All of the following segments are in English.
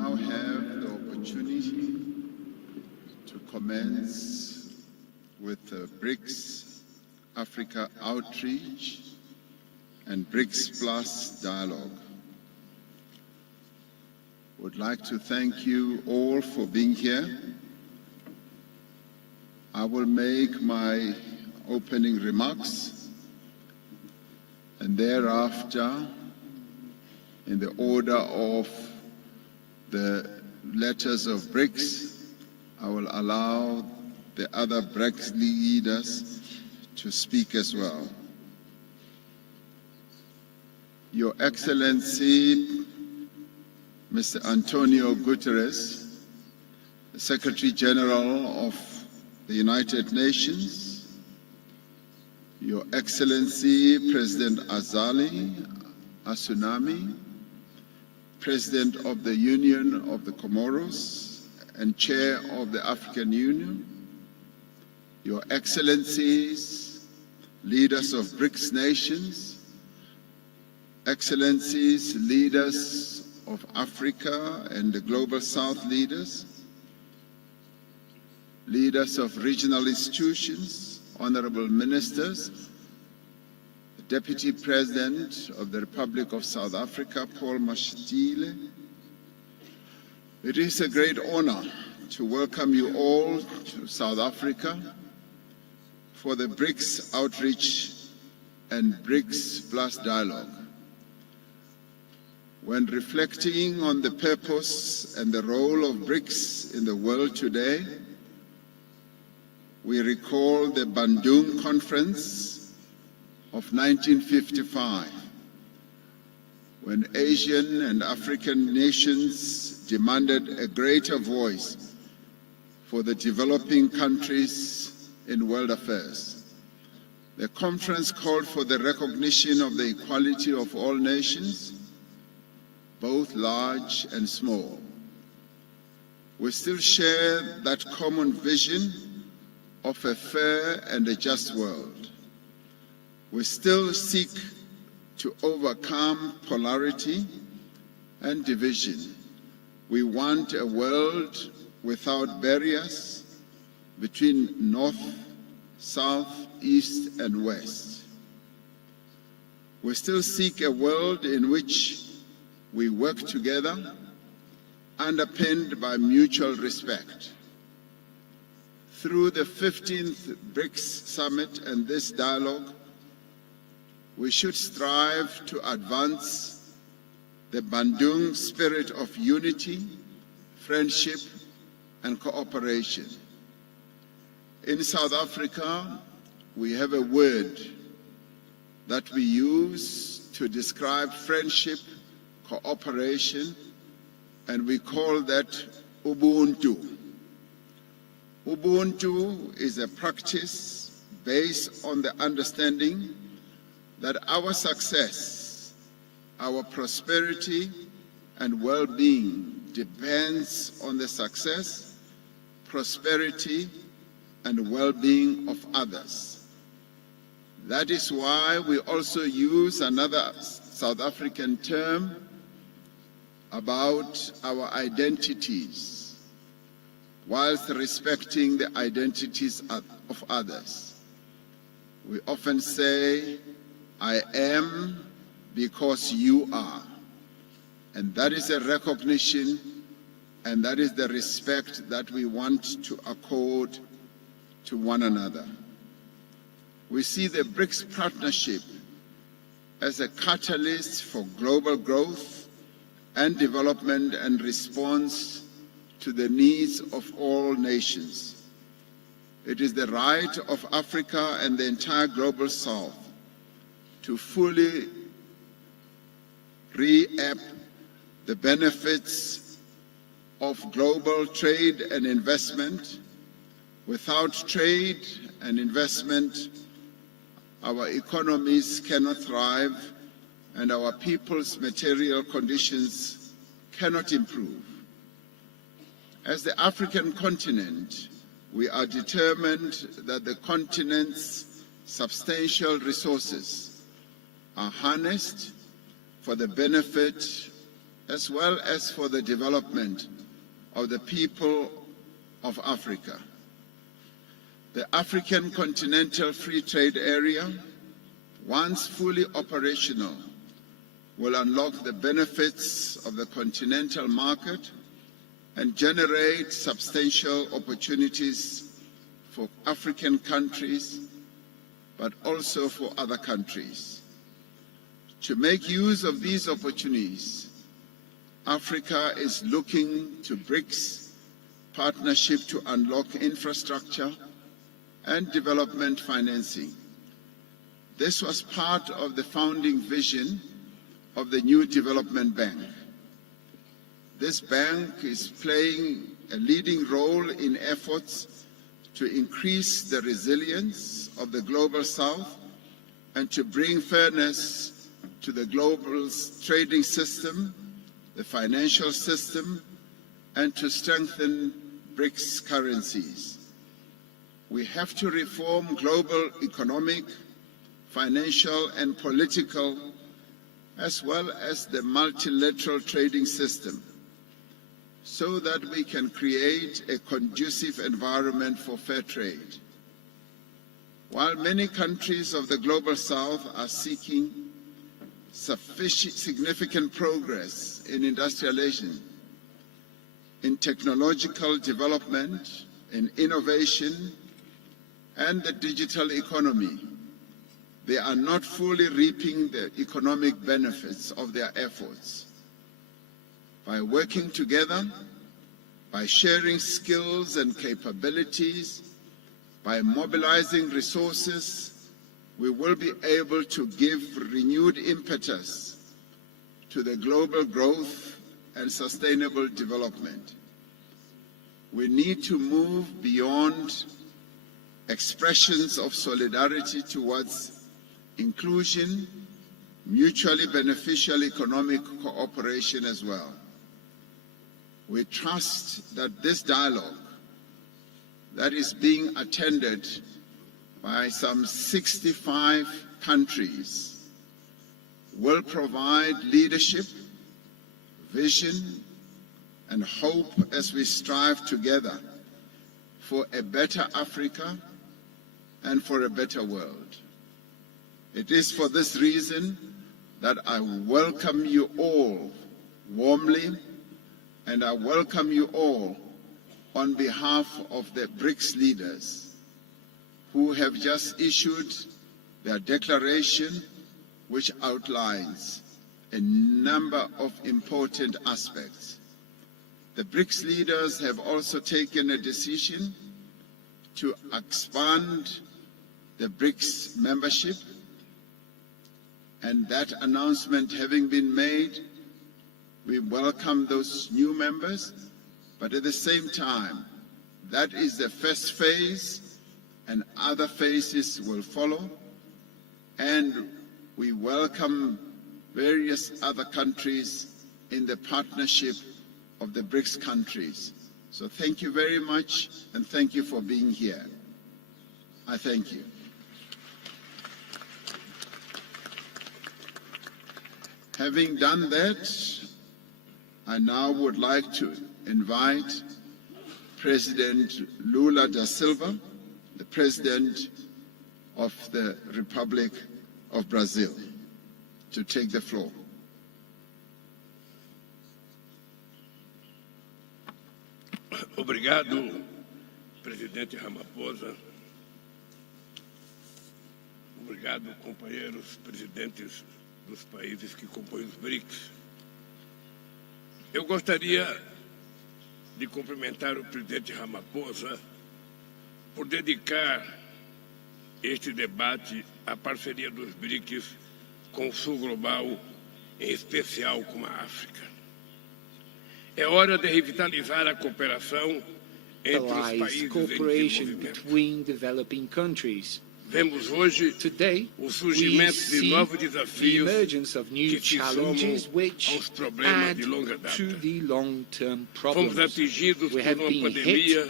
now have the opportunity to commence with the BRICS-Africa outreach and BRICS Plus dialogue. Would like to thank you all for being here. I will make my opening remarks, and thereafter, in the order of the letters of BRICS, I will allow the other BRICS leaders to speak as well. Your Excellency, Mr. Antonio Guterres, the Secretary General of the United Nations, Your Excellency, President Azali Assoumani, President of the Union of the Comoros and Chair of the African Union, Your Excellencies, leaders of BRICS nations, Excellencies, leaders of Africa and the Global South leaders, leaders of regional institutions, honorable ministers, the Deputy President of the Republic of South Africa, Paul Mashatile. It is a great honor to welcome you all to South Africa for the BRICS outreach and BRICS Plus dialogue. When reflecting on the purpose and the role of BRICS in the world today, we recall the Bandung Conference of 1955, when Asian and African nations demanded a greater voice for the developing countries in world affairs. The conference called for the recognition of the equality of all nations, both large and small. We still share that common vision of a fair and a just world. We still seek to overcome polarity and division. We want a world without barriers between North, South, East, and West. We still seek a world in which we work together, underpinned by mutual respect. Through the 15th BRICS Summit and this dialogue, we should strive to advance the Bandung spirit of unity, friendship, and cooperation. In South Africa, we have a word that we use to describe friendship, cooperation, and we call that Ubuntu. Ubuntu is a practice based on the understanding that our success, our prosperity, and well-being depends on the success, prosperity, and well-being of others. That is why we also use another South African term about our identities, whilst respecting the identities of others. We often say, I am because you are. And that is a recognition, and that is the respect that we want to accord to one another. We see the BRICS partnership as a catalyst for global growth and development and response to the needs of all nations. It is the right of Africa and the entire global South to fully reap the benefits of global trade and investment. Without trade and investment, our economies cannot thrive and our people's material conditions cannot improve. As the African continent, we are determined that the continent's substantial resources are harnessed for the benefit as well as for the development of the people of Africa. The African Continental Free Trade Area, once fully operational, will unlock the benefits of the continental market and generate substantial opportunities for African countries, but also for other countries. To make use of these opportunities, Africa is looking to BRICS partnership to unlock infrastructure and development financing. This was part of the founding vision of the new development bank. This bank is playing a leading role in efforts to increase the resilience of the Global South and to bring fairness to the global trading system, the financial system, and to strengthen BRICS currencies. We have to reform global economic, financial, and political, as well as the multilateral trading system, so that we can create a conducive environment for fair trade. While many countries of the Global South are seeking significant progress in industrialization, in technological development, in innovation, and the digital economy, they are not fully reaping the economic benefits of their efforts. By working together, by sharing skills and capabilities, by mobilizing resources, we will be able to give renewed impetus to the global growth and sustainable development. We need to move beyond expressions of solidarity towards inclusion, mutually beneficial economic cooperation as well. We trust that this dialogue that is being attended by some 65 countries will provide leadership, vision, and hope as we strive together for a better Africa and for a better world. It is for this reason that I welcome you all warmly, and I welcome you all on behalf of the BRICS leaders who have just issued their declaration, which outlines a number of important aspects. The BRICS leaders have also taken a decision to expand the BRICS membership, and that announcement having been made, we welcome those new members, but at the same time, that is the first phase, and other phases will follow, and we welcome various other countries in the partnership of the BRICS countries. So thank you very much, and thank you for being here. I thank you. Having done that, I now would like to invite President Lula da Silva, the President of the Republic of Brazil, to take the floor. Obrigado, Presidente Ramaphosa. Obrigado, companheiros presidentes dos países que compõem os BRICS. Eu gostaria de cumprimentar o presidente Ramaphosa por dedicar este debate à parceria dos BRICS com o Sul Global, em especial com a África. É hora de revitalizar a cooperação entre os países em desenvolvimento. Vemos hoje o surgimento de novos desafios que se somam aos problemas de longa data. Fomos atingidos por uma pandemia,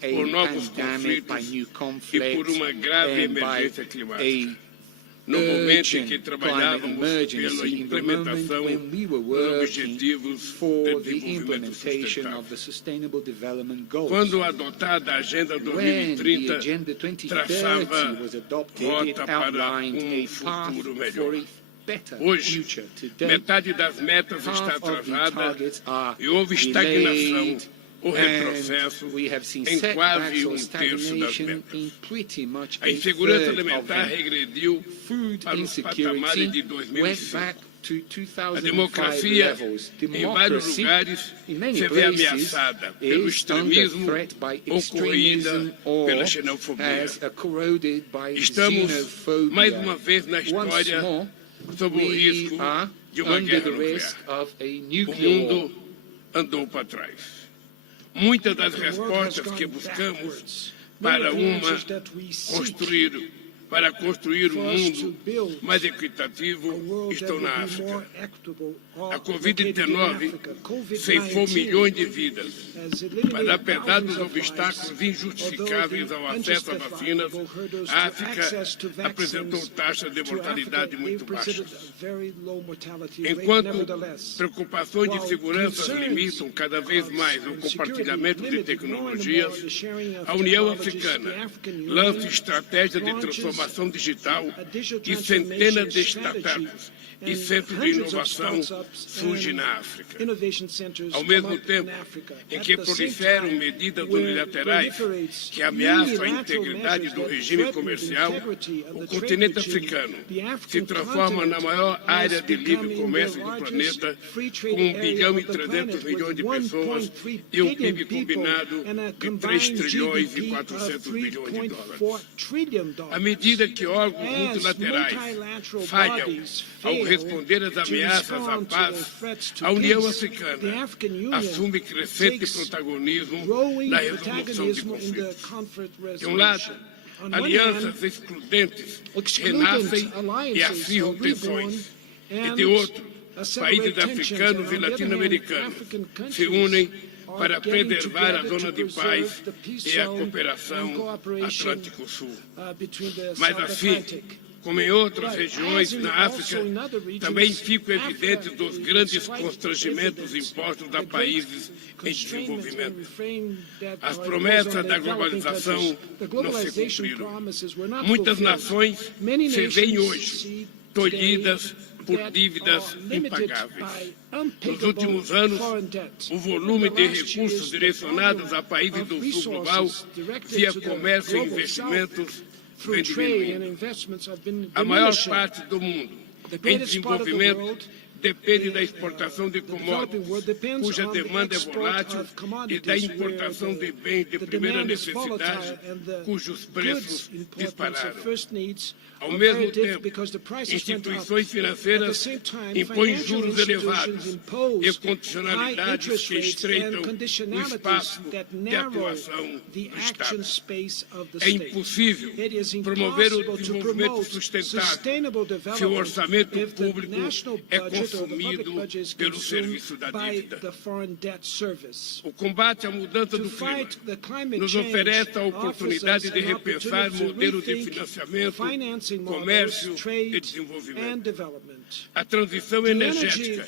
por novos conflitos e por uma grave emergência climática. no momento em urgent que climate trabalhávamos pela emergency, in the moment implementação when we were dos working Objetivos for de the Desenvolvimento implementation Sustentável. of the Sustainable Development Goals. Quando adotada a Agenda When the 2030, Agenda 2030 traçava was adopted, it rota para outlined a path futuro for melhor. a better Hoje, future. Today, metade das metas está half of the travada targets are e houve estagnação delayed, ou retrocesso and we have seen em setbacks quase or terço das stagnation metas. in pretty much A a insegurança third of alimentar them. regrediu Food para os patamares de insecurity went 2005. back to 2005 A democracia, levels. em vários Democracy, lugares, in many se vê places, ameaçada pelo is under extremismo threat by ou corroída extremism or pela xenofobia. corroded by Estamos, xenophobia. mais uma vez na Once história, more, sob o we risco are de uma under guerra the nuclear. risk of a O nuclear war. mundo andou para trás. Muitas das respostas que buscamos para construir um mundo mais equitativo estão na África. A Covid-19 ceifou milhões de vidas, mas apesar dos obstáculos injustificáveis ao acesso a vacinas, a África apresentou taxas de mortalidade muito baixas. Enquanto preocupações de segurança limitam cada vez mais o compartilhamento de tecnologias, a União Africana lança estratégias de transformação digital e centenas de startups e centros de inovação surgem na África. Ao mesmo tempo em que proliferam medidas unilaterais que ameaçam a integridade do regime comercial, o continente africano se transforma na maior área de livre comércio do planeta, com 1 bilhão e 300 milhões de pessoas e um PIB combinado de 3 trilhões e 400 bilhões de dólares. À medida que órgãos multilaterais falham ao responder às ameaças à paz, a União Africana assume crescente protagonismo na resolução de conflitos. De um lado, alianças excludentes renascem e acirram tensões. E de outro, países africanos e latino-americanos se unem para preservar a zona de paz e a cooperação Atlântico-Sul. Mas assim, como em outras regiões na África, também ficam evidentes os grandes constrangimentos impostos a países em desenvolvimento. As promessas da globalização não se cumpriram. Muitas nações se veem hoje tolhidas por dívidas impagáveis. Nos últimos anos, o volume de recursos direcionados a países do sul global, via comércio e investimentos, vem diminuindo. A maior parte do mundo em desenvolvimento depende da exportação de commodities, cuja demanda é volátil, e da importação de bens de primeira necessidade, cujos preços dispararam. Ao mesmo tempo, instituições financeiras impõem juros elevados e condicionalidades que estreitam o espaço de atuação do Estado. É impossível promover o desenvolvimento sustentável se o orçamento público é consumido pelo serviço da dívida. O combate à mudança do clima nos oferece a oportunidade de repensar modelos de financiamento, comércio e desenvolvimento. A transição energética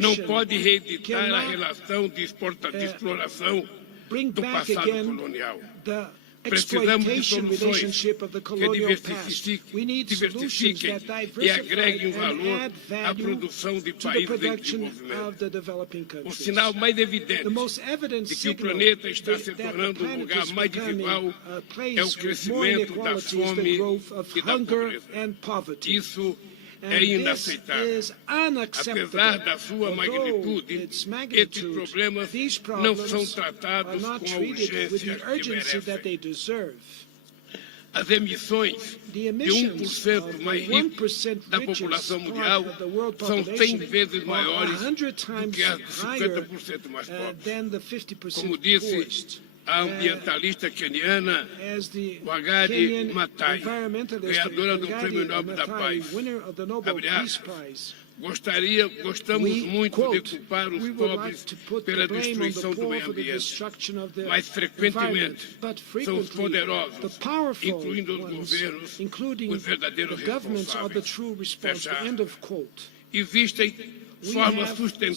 não pode reeditar a relação de exploração do passado colonial. Precisamos de soluções que diversifiquem e agreguem valor à produção de países em desenvolvimento. O sinal mais evidente de que o planeta está se tornando um lugar mais desigual é o crescimento da fome e da pobreza. Isso é inaceitável. Apesar da sua magnitude, estes problemas não são tratados com a urgência que merecem. As emissões de 1% mais rico da população mundial são 100 vezes maiores do que as de 50% mais pobres. Como disse a ambientalista keniana Wangari Maathai, ganhadora do Prêmio Nobel da Paz, abre aspas, Gostamos muito de quote, culpar os we would like pobres to put pela the blame on the destruição do poor meio for the ambiente, destruction of the mas environment, frequentemente but são os frequently poderosos, the powerful incluindo os ones, governos, including os verdadeiros the governments, are the responsáveis. true responsible. Fecha End of quote. Existem We formas have sustentáveis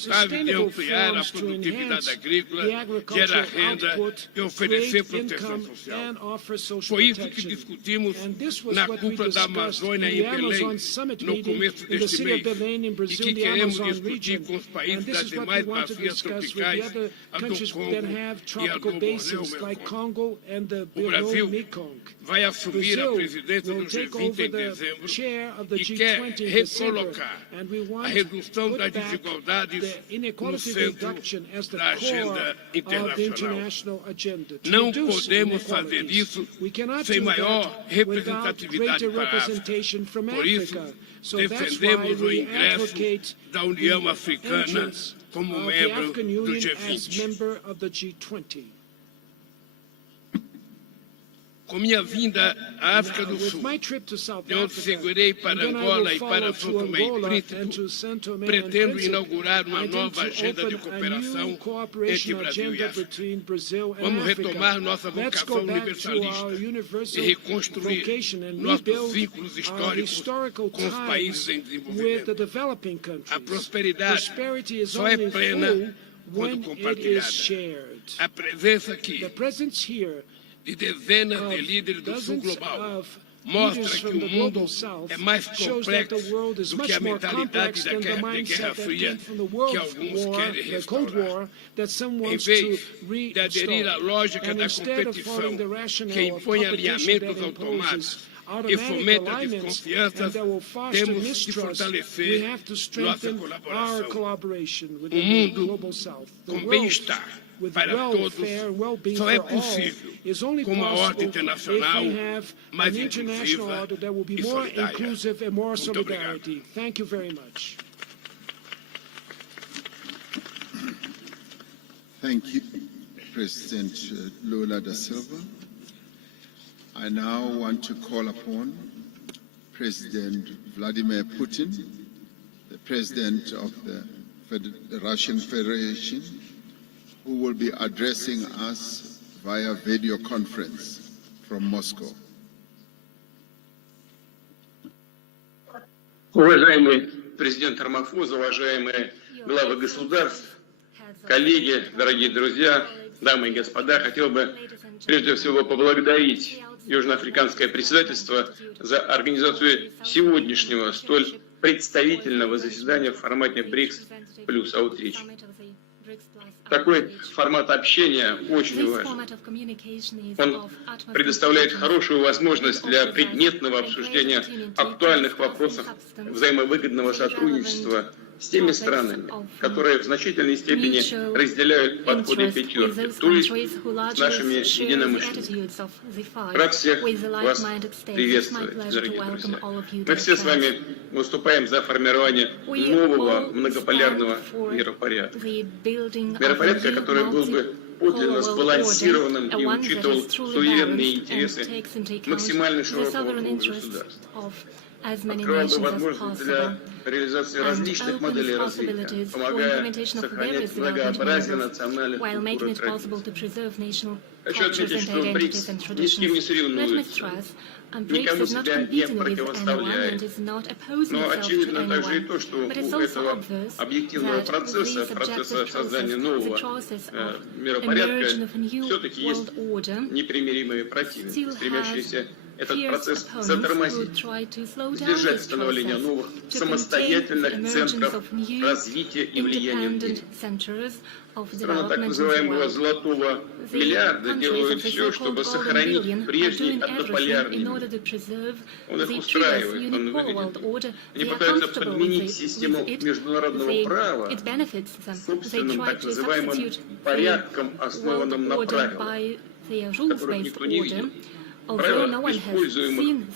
de sustainable ampliar a forms to produtividade enhance agrícola, the gerar agricultural renda output, e oferecer create proteção income, social. and offer social Foi isso que protection. discutimos And this was na what we cúpula da discussed Amazônia in em the Belém, Amazon Summit no meeting começo in the deste city of mês, Belém in e Brazil, que the queremos Amazon discutir region. com os And países this das is what we demais want to bacias discuss with the tropicais, other a do countries that Congo have e a tropical do basins Borneo like Mekong. Congo and the O Brasil Mekong. vai assumir a Brazil presidência will do take G20 over em the dezembro chair of the e quer G20 in December, recolocar and we want a redução to das put back desigualdades the no inequality centro reduction as the da core agenda of the internacional. international agenda. To Não reduce podemos fazer inequalities. isso We cannot sem do maior that without representatividade greater para a África. representation from Por isso, Africa. So that's why defendemos o we ingresso advocate da União the Africana entrance como of the membro African do Union as G20. member of the G20. Com minha vinda à África do With Sul, my trip to South eu Africa, segurei para and then I Angola will e follow para to São Tomé e Angola and Príncipe, to São Tomé and pretendo Príncipe, inaugurar uma I intend nova to agenda de open a cooperação new entre cooperation Brasil e agenda África. between Brazil and Vamos Africa. retomar nossa Let's vocação go back to our universalista universal e reconstruir vocation and nossos rebuild vínculos our históricos historical com os países ties em with the desenvolvimento. developing countries. A prosperidade Prosperity is só é only plena full quando when it is compartilhada. shared. A presença aqui The presence here de dezenas de of líderes do Sul dozens global of mostra leaders que from o the mundo global south é mais shows that the complexo world is do que much a more mentalidade complex da than the Guerra mindset that Fria came from the que World alguns War, querem the Cold restaurar. War, that some Em wants vez to de aderir à restore. lógica And da instead of competição following the que rationale of impõe competition alinhamentos that automáticos imposes e automatic fomenta alignments desconfianças, and that will foster temos de mistrust, we fortalecer have to nossa strengthen our colaboração. collaboration with Um the mundo global south. The com world bem-estar with para todos welfare and well-being só é for all possível is only com uma ordem possible if internacional we have mais an international inclusiva order that will be e more solidária. inclusive and more Muito obrigado. solidarity. Thank you very much. Thank you, President Lula da Silva. I now want to call upon President Vladimir Putin, the President of the Russian Federation, who will be addressing us via video conference from Moscow. Уважаемый президент Рамафоза, уважаемые главы государств, коллеги, дорогие друзья, дамы и господа, хотел бы прежде всего поблагодарить Южноафриканское председательство за организацию сегодняшнего столь представительного заседания в формате БРИКС плюс Outreach. Такой формат общения очень важен. Он предоставляет хорошую возможность для предметного обсуждения актуальных вопросов взаимовыгодного сотрудничества с теми странами, которые в значительной степени разделяют подходы пятерки, то есть с нашими единомышленниками. Рад всех вас приветствовать, дорогие друзья. Мы все с вами выступаем за формирование нового многополярного миропорядка. Миропорядка, который был бы подлинно сбалансированным и учитывал суверенные интересы максимально широкого круга государств. Открывал бы возможность для реализации различных моделей развития, помогая сохранять многообразие национальных культур и традиций. Хочу отметить, что БРИКС ни с кем не соревнуется, никому себя не противоставляет. Но очевидно также и то, что у этого объективного процесса создания нового миропорядка, все-таки есть непримиримые противники, стремящиеся этот процесс затормозить, сдержать становление новых самостоятельных центров развития и влияния в мире. Страны так называемого «золотого миллиарда» делают все, чтобы сохранить прежний однополярный мир. Он их устраивает, он выгоден. Они пытаются подменить систему международного права собственным так называемым порядком, основанным на правилах, которых никто не видел. Правила, используемых,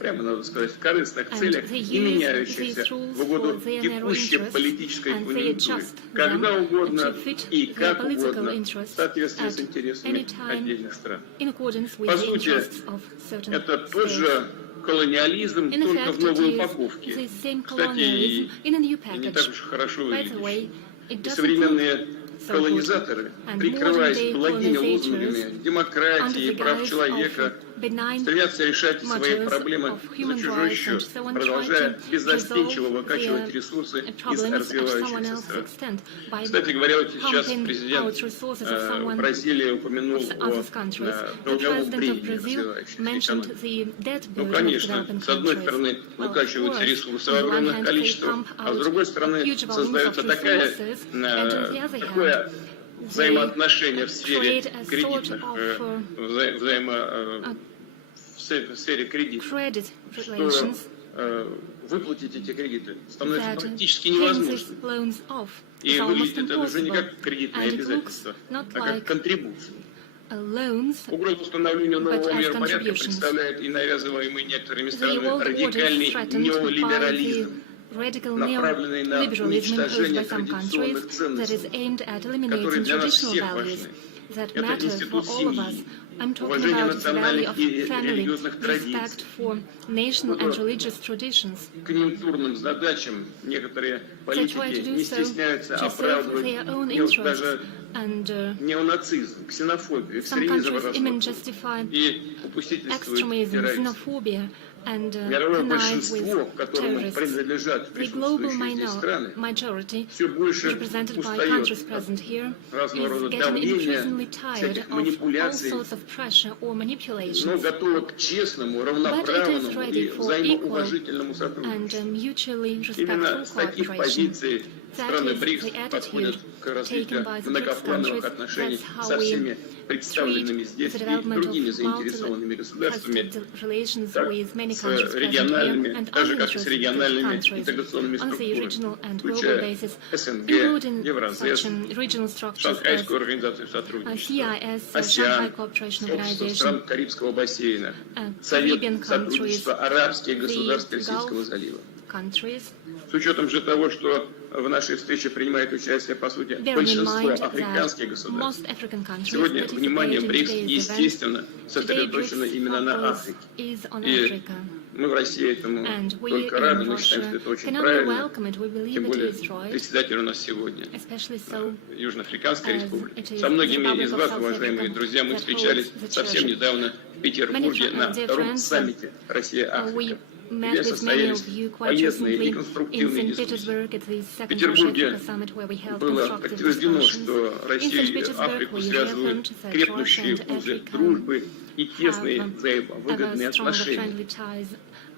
прямо надо сказать, в корыстных целях и меняющихся в угоду текущей политической конъюнктуре, когда угодно и как угодно, в соответствии с интересами отдельных стран. По сути, это тот же колониализм In только effect, в новой it is упаковке. the same Кстати, colonialism in a new и не так package. уж хорошо By the выглядишь. way, it И doesn't современные look so good. колонизаторы, And прикрываясь modern-day благими лозунгами colonizators, демократии, under the прав guise человека, of benign стремятся решать свои matters проблемы of за human чужой rights счет, and so on, продолжая try to беззастенчиво resolve выкачивать their ресурсы из problems at someone развивающихся else's стран. extent by Кстати говоря, вот сейчас pumping президент out resources of someone Бразилии упомянул of о other countries. The долговом president of бремени Brazil развивающихся mentioned экономик. the debt Ну, burden of конечно, developing с одной countries. стороны Well, of выкачиваются course, ресурсы в on the one огромных hand, they количествах, pump а с out другой стороны huge volumes of создается такая, resources, and on the other hand, такое взаимоотношения в сфере create a sort кредитных, of в сфере кредитов, credit что relations выплатить эти кредиты становится that практически paying невозможно. these loans off И is almost выглядит это уже не impossible. как кредитное And it looks обязательство, not а как like контрибуция. loans, Угрозу установления but нового as миропорядка contributions. представляет и навязываемый некоторыми The странами world order радикальный is threatened by неолиберализм, the radical направленный на neoliberalism imposed уничтожение by some countries традиционных that is ценностей, aimed at которые eliminating для нас traditional всех values важны. that Это matter for институт all of us. семьи, I'm talking уважение about the value национальных of и family, религиозных respect традиций. for national and religious traditions. Конъюнктурным задачам некоторые They try политики to do не so стесняются to serve оправдывать their own не вот interests, даже and неонацизм, ксенофобию, some экстремизм countries even разного justify и попустительствуют extremism, терроризму. xenophobia, and Мировое connive большинство, with к которому terrorists. принадлежат The global присутствующие здесь страны, majority, все больше represented by устает countries от present here, разного is рода getting давления, increasingly tired всяких of all манипуляций, sorts of pressure or но manipulations, готова к честному, равноправному ready и for взаимоуважительному and сотрудничеству. mutually Именно respectful с таких cooperation. позиций That страны is БРИКС the подходят attitude к развитию taken by the BRICS многоплановых countries. отношений That's how со we всеми представленными treat здесь the и development другими of заинтересованными государствами, multifaceted relations так with many с countries present here региональными, and так же как и с uninterested региональными countries интеграционными on the regional структурами, and global включая basis, СНГ, including Евразес, such regional structures as Шанхайскую организацию сотрудничества, CIS, Shanghai АСЕАН, Cooperation сообщество Organization, стран Карибского бассейна, Caribbean Совет countries, сотрудничества арабских государств the Персидского Gulf залива. countries, С учетом же того, что в нашей встрече принимает участие, по сути, bearing in большинство mind африканских that государств. most African countries Сегодня внимание participate in БРИКС, today's event. естественно, Today сосредоточено BRICS именно на focus Африке. is on И Africa. мы в России этому And we только in рады, мы считаем, что Russia это очень can only правильно. welcome it. We believe Тем it более is right, председатель у нас сегодня especially so Южноафриканской as республики. it is Со the многими Republic из of вас, South уважаемые Africa, друзья, мы that встречались holds the совсем chairship. недавно в Петербурге Many на dear втором friends, саммите Россия-Африка, met где with many состоялись of you quite полезные recently и in конструктивные St. дискуссии. Petersburg at the В second Петербурге Russia-Africa summit where we held было constructive подтверждено, discussions. что In St. Россию и Petersburg Африку we связывают reaffirmed that Russia крепнущие and узы Africa дружбы и тесные have взаимовыгодные ever stronger отношения, friendly ties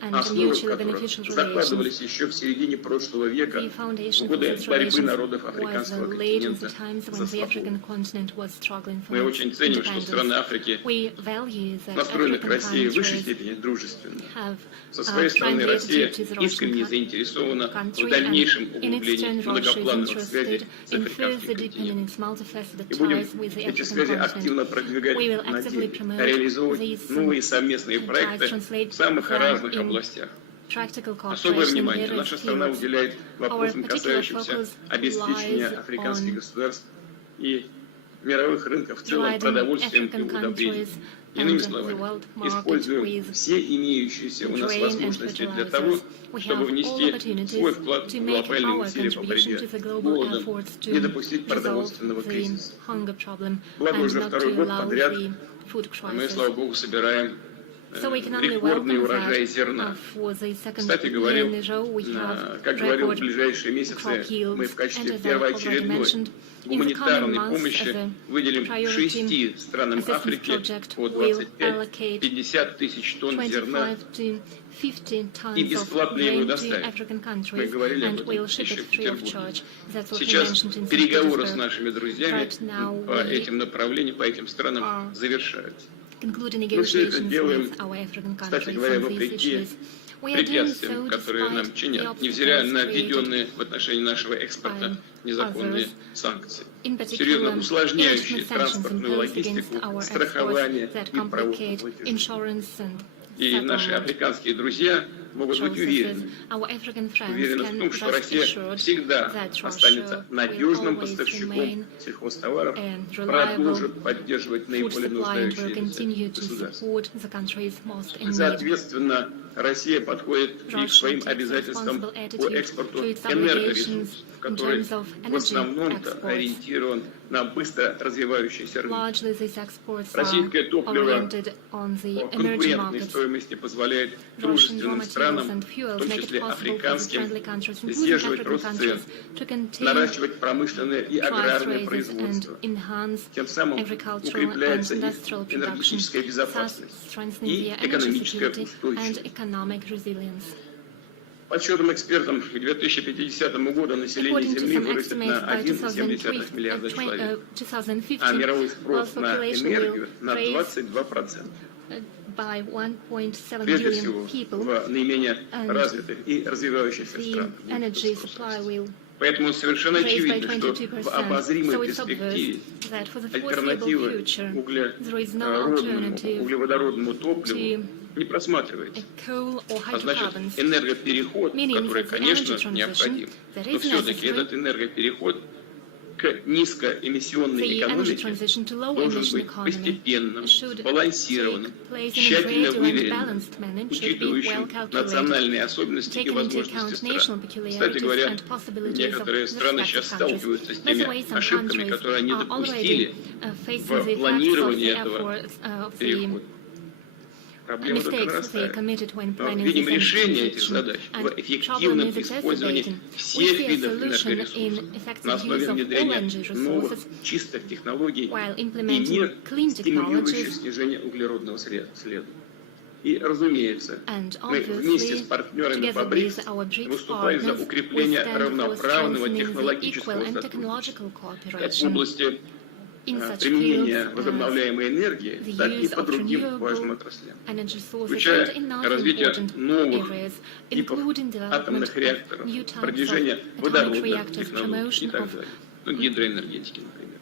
and основы mutually которых beneficial relations. закладывались еще в середине прошлого века The в foundation for годы these борьбы relations народов was африканского laid in the континента times when за the свободу. African continent was struggling for Мы its очень ценим, что страны independence. Африки We value that настроены к African России в высшей countries степени дружественно. have Со своей стороны friendly Россия attitude to the искренне Russian заинтересована в country, дальнейшем and in its углублении turn Russia is многоплановых связей interested с in африканским further deepening континентом. its multifaceted И будем ties with the эти African связи continent. активно продвигать We will на actively деле, promote реализовывать these новые совместные ties, проекты translate в самых them разных in областях. practical Особое cooperation in внимание various наша страна fields. уделяет Our вопросам, particular касающимся focus обеспечения lies африканских on государств и мировых рынков в целом providing продовольствием и African удобрением. countries Иными and the словами, world market используем with все имеющиеся у нас grain and возможности для того, fertilizers. We чтобы have all внести opportunities свой вклад to в make глобальные our усилия по contribution борьбе to the с global голодом, efforts не to допустить resolve продовольственного the кризиса. hunger problem Благо and уже not второй to год allow подряд the food мы, crisis. слава Богу, собираем So we can only рекордный welcome урожай that зерна. for the second Кстати, year говорил, in a row we have как говорил, в record ближайшие crop месяцы yields, мы в and качестве as I already первоочередной mentioned, in the coming гуманитарной months as помощи a выделим priority 6 странам assistance Африки project по will allocate 25-50 тысяч тонн зерна 25 to 50 tons и of бесплатно его grain to доставить. African Мы countries говорили об and этом will ship еще it в free of Петербурге. charge. That's what we Сейчас mentioned in St. переговоры с Petersburg. нашими друзьями Right now по we этим направлениям, по этим странам are завершаются. concluding Мы все это negotiations делаем, with our African кстати countries говоря, on these вопреки issues. We are doing препятствиям, so которые нам despite чинят, the невзирая obstacles на created введенные в отношении нашего экспорта by незаконные others, санкции, in particular, серьезно усложняющие illegitimate sanctions транспортную imposed логистику, against our страхование exports that и проводку complicate платежей. insurance and И наши settlement африканские друзья могут быть уверены, Our African friends уверены в can том, что rest Россия assured всегда that останется Russia надежным will always поставщиком remain сельхозтоваров, and reliable продолжит поддерживать food наиболее supply and will нуждающиеся continue to государства. support the countries most in need. Соответственно, Россия подходит и к Russia своим takes a обязательствам responsible по attitude экспорту to its энергоресурсов, obligations in который terms of в energy основном-то exports. ориентирован на быстро развивающиеся рынки. Largely, these exports are Российское топливо oriented on the по emerging конкурентной markets. стоимости позволяет Russian raw дружественным materials странам, and в fuels том make числе it possible for the африканским, friendly countries, including сдерживать African рост цен, countries, to contain наращивать промышленное и price аграрное raises and производство. enhance Тем самым agricultural and укрепляется их industrial production, энергетическая thus безопасность strengthening и their energy экономическая security and устойчивость. economic resilience. По подсчетам экспертов, к 2050 году население According to Земли some вырастет estimates, на by 1,7 миллиарда человек, 2015, а мировой world спрос на population энергию will на raise 22%. by 1.7 Прежде billion всего, people. в наименее and развитых и развивающихся The странах. energy supply will Поэтому совершенно raise by очевидно, что 22%. в обозримой So it's obvious перспективе that for the foreseeable альтернативы future, there is no углеродному, alternative углеводородному топливу to не просматривается. coal or А значит, hydrocarbons. энергопереход, Meaning который, that the конечно, energy transition необходим, that но is все-таки necessary, этот энергопереход к низкоэмиссионной the energy экономике transition to low должен emission быть economy постепенным, should сбалансированным, take place in a тщательно gradual and выверенным, balanced manner, should be well учитывающим calculated, национальные особенности и taking into возможности account стран. national Кстати peculiarities говоря, and possibilities of некоторые страны respective сейчас countries. сталкиваются с By the теми way, some ошибками, countries которые они are допустили already facing в the effects of планировании the этого efforts of the перехода. Проблема только mistakes they нарастает. committed when Но planning видим this energy решение этих transition. задач в And problem эффективном is использовании exacerbating. We всех see a видов solution энергоресурсов in на effective основе use of all внедрения energy новых resources чистых технологий while и implementing мер, clean стимулирующих technologies. снижение углеродного следа. И, разумеется, And мы вместе с obviously, партнерами по together БРИКС with our BRICS выступаем за partners, we укрепление stand for равноправного strengthening the технологического equal and сотрудничества technological как в cooperation области in such применения fields возобновляемой энергии, the так и use по of другим важным renewable отраслям, energy sources включая and in other развитие important новых areas, типов including development атомных of реакторов, new types продвижение of atomic водородных reactors, технологий и promotion так of далее. Ну, гидроэнергетики, например.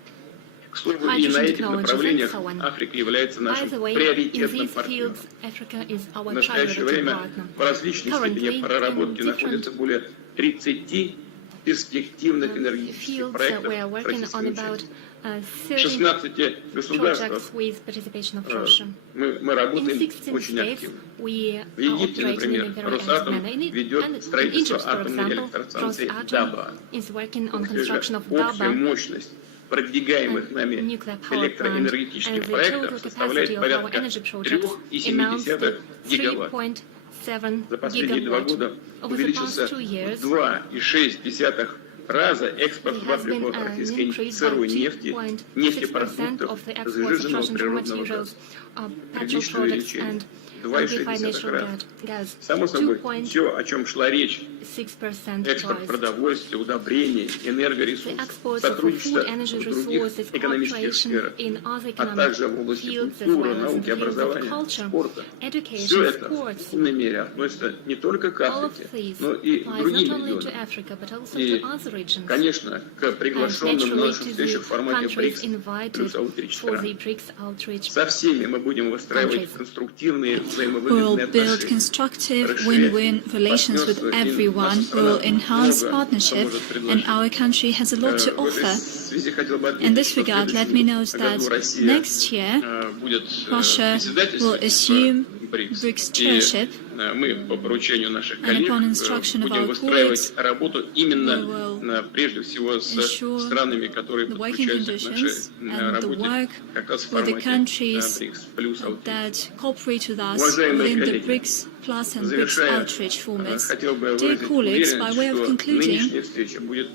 К слову, и hydrogen на этих technologies and направлениях so on. Африка является By нашим the way, in приоритетным these партнером. fields, Africa is our В настоящее priority время partner. в различных Currently, степенях проработки in находятся different более 30 перспективных энергетических fields проектов we are с working российским on about участием. 30 В 16 государствах projects with participation of Russia. мы In работаем 16 очень states, активно. we В are Египте, operating in a например, very active Росатом manner. And ведет строительство Egypt, for атомной example, электростанции Rosatom Даба. is working on Ух ты же, construction of общая Daba, мощность продвигаемых нами nuclear power plant, электроэнергетических and the проектов total составляет capacity of our порядка energy projects amounts 3,7 to гигаватт. 3.7 За последние 2 gigawatt. года Over the увеличился past 2 в years, 2,6 раза экспорт there в has been Африку an российской increase сырой by нефти, 2.6% нефтепродуктов, of the exports of сжиженного Russian raw природного materials, газа. petrol Приличное products увеличение. and 2,6 liquefied natural раза. gas. Само собой, 2.6% все, о чем шла речь, экспорт rise. продовольствия, удобрений, The энергоресурсов, exports of сотрудничество food, energy в других resources, экономических cooperation сферах, in other а economic также в области fields as культуры, well as in науки, the fields of образования, culture, спорта. Все education, это в sports. полной мере относится не только к All of Африке, these но и к applies not другим only to регионам. Africa, but also И, to other regions. конечно, к And приглашенным на naturally нашу to встречу в the формате countries БРИКС invited плюс аутрич for стран. the BRICS outreach. Со всеми мы будем выстраивать countries. конструктивные We will взаимовыгодные build отношения. constructive win-win relations with everyone. We will enhance partnership, and our country has a lot to offer. In this regard, let me note that next year, Russia will assume BRICS chairship, Мы по поручению наших and коллег upon instruction of будем our выстраивать colleagues, работу именно, прежде всего, с ensure странами, которые the working подключаются к нашей conditions and the работе work как раз в with the формате countries БРИКС плюс аутрич. that cooperate with us Уважаемые within the коллеги, BRICS Plus and BRICS завершая, outreach formats. хотел бы Dear выразить colleagues, by уверенность, way of что concluding, нынешняя встреча будет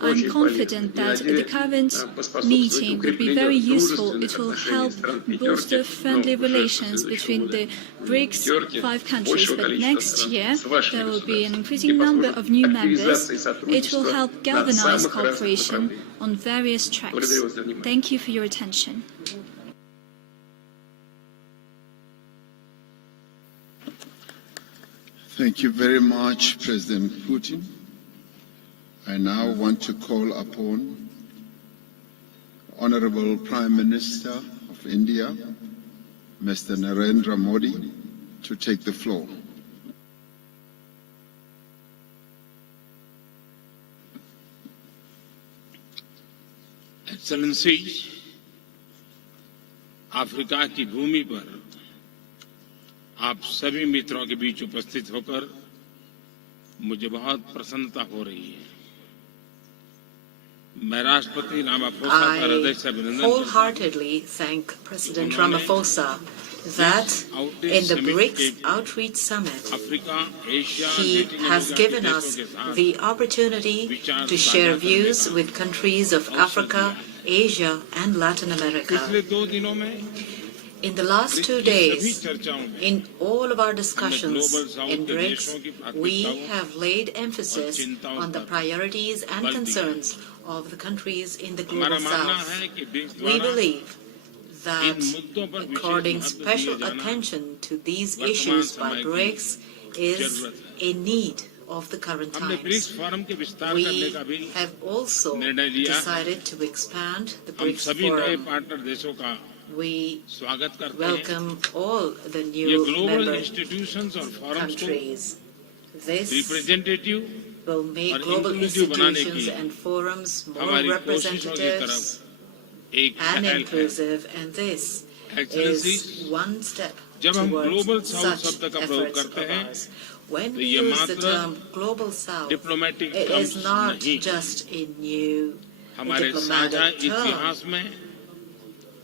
I'm очень confident полезной. that the current meeting will be very useful. It will help bolster friendly relations between the BRICS 5 countries. But next year, there will be an increasing number of new members. It will help galvanize cooperation on various tracks. Thank you for your attention. Thank you very much, President Putin. I now want to call upon Honorable Prime Minister of India, Mr. Narendra Modi, to take the floor. Excellencies, Africa की भूमि पर आप सभी मित्रों के बीच उपस्थित होकर मुझे बहुत प्रसन्नता हो रही है। मैं राष्ट्रपति रामाफोसा का हृदय से अभिनंदन करता हूं। wholeheartedly thank President Ramaphosa that in the BRICS Outreach Summit, he has given us the opportunity to share views with countries of Africa, Asia, and Latin America. पिछले 2 दिनों में In the last 2 days, in all of our discussions in BRICS, we have laid emphasis on the priorities and concerns of the countries in the Global South. We believe that according special attention to these issues by BRICS is a need of the current times. We have also decided to expand the BRICS Forum. We welcome all the new member countries. This will make global institutions and forums more representatives and inclusive, and this is one step towards such efforts of ours. When we use the term Global South, it is not just a new diplomatic term.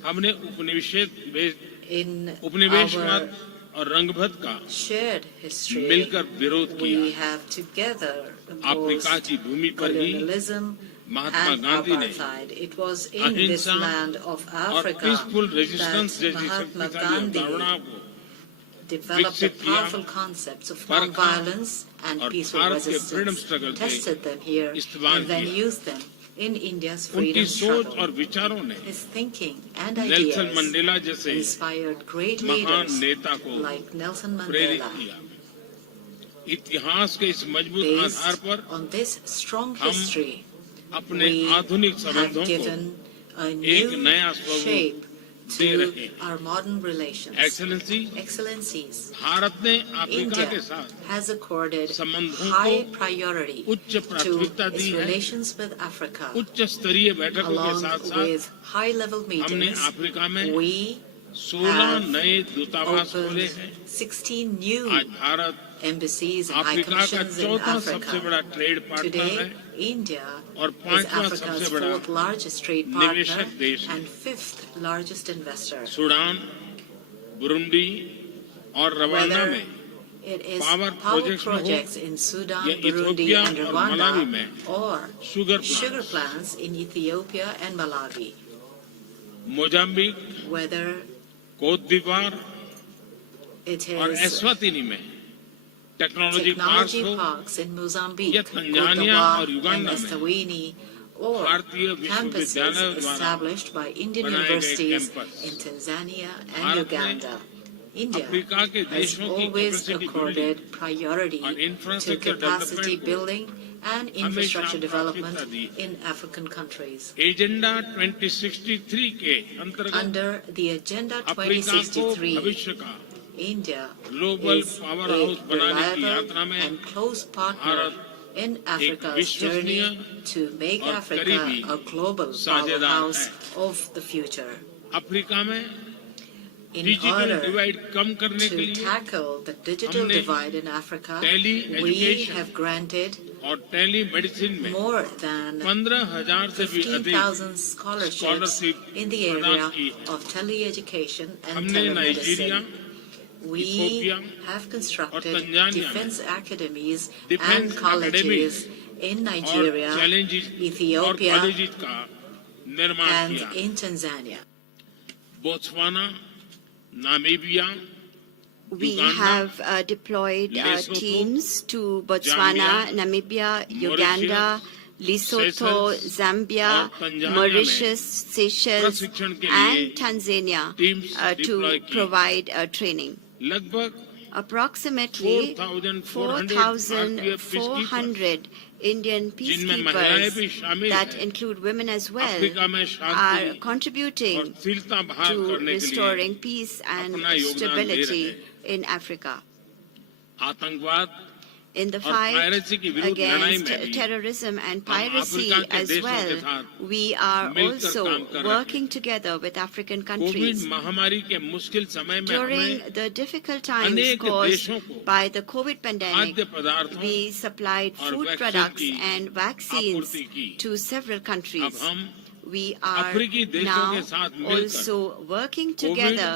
हमने उपनिवेशवाद और रंगभेद का shared history, मिलकर विरोध किया। we have together Africa की भूमि पर ही colonialism Mahatma and Gandhi ने apartheid. It was in this land of और Africa पीसफुल रेजिस्टेंस that जैसी Mahatma शक्तिशाली Gandhi अवधारणाओं को developed the विकसित किया, powerful concepts of परखा non-violence and और peaceful भारत के फ्रीडम resistance, स्ट्रगल के tested them here, इस्तेमाल and then किया। used them in India's उनकी freedom सोच struggle. और विचारों ने His thinking and Nelson ideas Mandela जैसे inspired great महान leaders नेता को like Nelson प्रेरित Mandela. किया। इतिहास के इस मजबूत आधार Based पर on this strong हम history, अपने we आधुनिक have संबंधों को given a एक new नया स्वरूप shape दे to रहे हैं। our modern relations. Excellency, Excellencies, Bharat ने अफ्रीका के India साथ has accorded संबंधों high को priority उच्च to प्राथमिकता its दी है। relations with Africa. उच्च स्तरीय बैठकों के Along साथ साथ with high-level हमने meetings, अफ्रीका में we 16 have नए दूतावास खोले opened हैं। 16 new आज Bharat embassies and high Africa का commissions in चौथा सबसे बड़ा Africa. ट्रेड पार्टनर Today, है India और is पांचवा Africa's सबसे बड़ा fourth largest trade निवेशक partner देश है। and fifth largest investor. Sudan, Burundi और रवांडा Whether में it is power power projects में हो, projects in Sudan, या Burundi, इथियोपिया and और मलावी Rwanda, में or sugar sugar plants, plants in Ethiopia and Malawi. Mozambique, Whether कोत दीवार it और is एस्वातिनी में टेक्नोलॉजी पार्क्स technology हो, parks in Mozambique, या Cote तंजानिया d'Ivoire, और and युगांडा में Eswatini, or भारतीय campuses विश्वविद्यालयों द्वारा established by Indian बनाए गए universities campus। in Tanzania and Bharat ने Uganda. India अफ्रीका के has देशों की always capacity accorded priority और to infrastructure capacity development को building and infrastructure हमेशा development प्राथमिकता दी है। in African countries. एजेंडा 2063 के अंतर्गत Under the Agenda अफ्रीका को 2063, भविष्य का India global is power a house बनाने की reliable यात्रा में and close partner Bharat in Africa's विश्वसनीय journey to make और Africa करीबी a global साझेदार powerhouse है। of the future. अफ्रीका में In डिजिटल order डिवाइड कम करने के to लिए tackle the digital हमने divide in Africa, tele we education have granted और टेली मेडिसिन में more than 15,000 से भी अधिक 15,000 scholarships scholarship in the प्रदान area की है। of teleeducation and हमने Nigeria, telemedicine. We Ethiopia have और constructed तंजानिया में defense academies defence and colleges in और Nigeria, चैलेंजेस और Ethiopia, कॉलेजेस का निर्माण and किया। in Tanzania. Botswana, Namibia, We Uganda, have deployed Lesotho, teams to Botswana, Zambia, Namibia, Uganda, Lesotho, Seychelles Zambia, और Tanzania Mauritius, Seychelles, प्रशिक्षण के लिए and Tanzania teams to deploy की। provide training. लगभग Approximately 4,400 4,400 Indian जिनमें महिलाएं भी peacekeepers शामिल that हैं, include women as well Africa में are शांति और contributing स्थिरता बहाल to करने के लिए restoring peace and अपना योगदान दे रहे stability हैं। in Africa. आतंकवाद, in the और fight piracy की विरुद्ध लड़ाई against में भी terrorism and हम piracy अफ्रीका के as देशों के well, साथ we are मिलकर also काम कर रहे हैं। working together with African Covid countries. महामारी के मुश्किल समय में During हमें the difficult times अनेक caused देशों को by the COVID pandemic, खाद्य पदार्थों we supplied और food वैक्सीन products की and vaccines आपूर्ति की। to several अब countries. हम We are अफ्रीकी देशों now के साथ मिलकर also working Covid together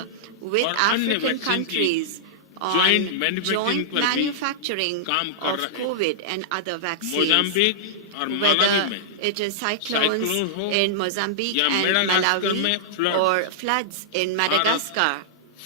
with और अन्य African वैक्सीन की countries on joint manufacturing joint पर भी manufacturing काम कर of रहे हैं। COVID and other vaccines. Mozambique और मालावी Whether में it is cyclones साइक्लोन हो in Mozambique या and मेडागास्कर Malawi में floods, or floods in Madagascar,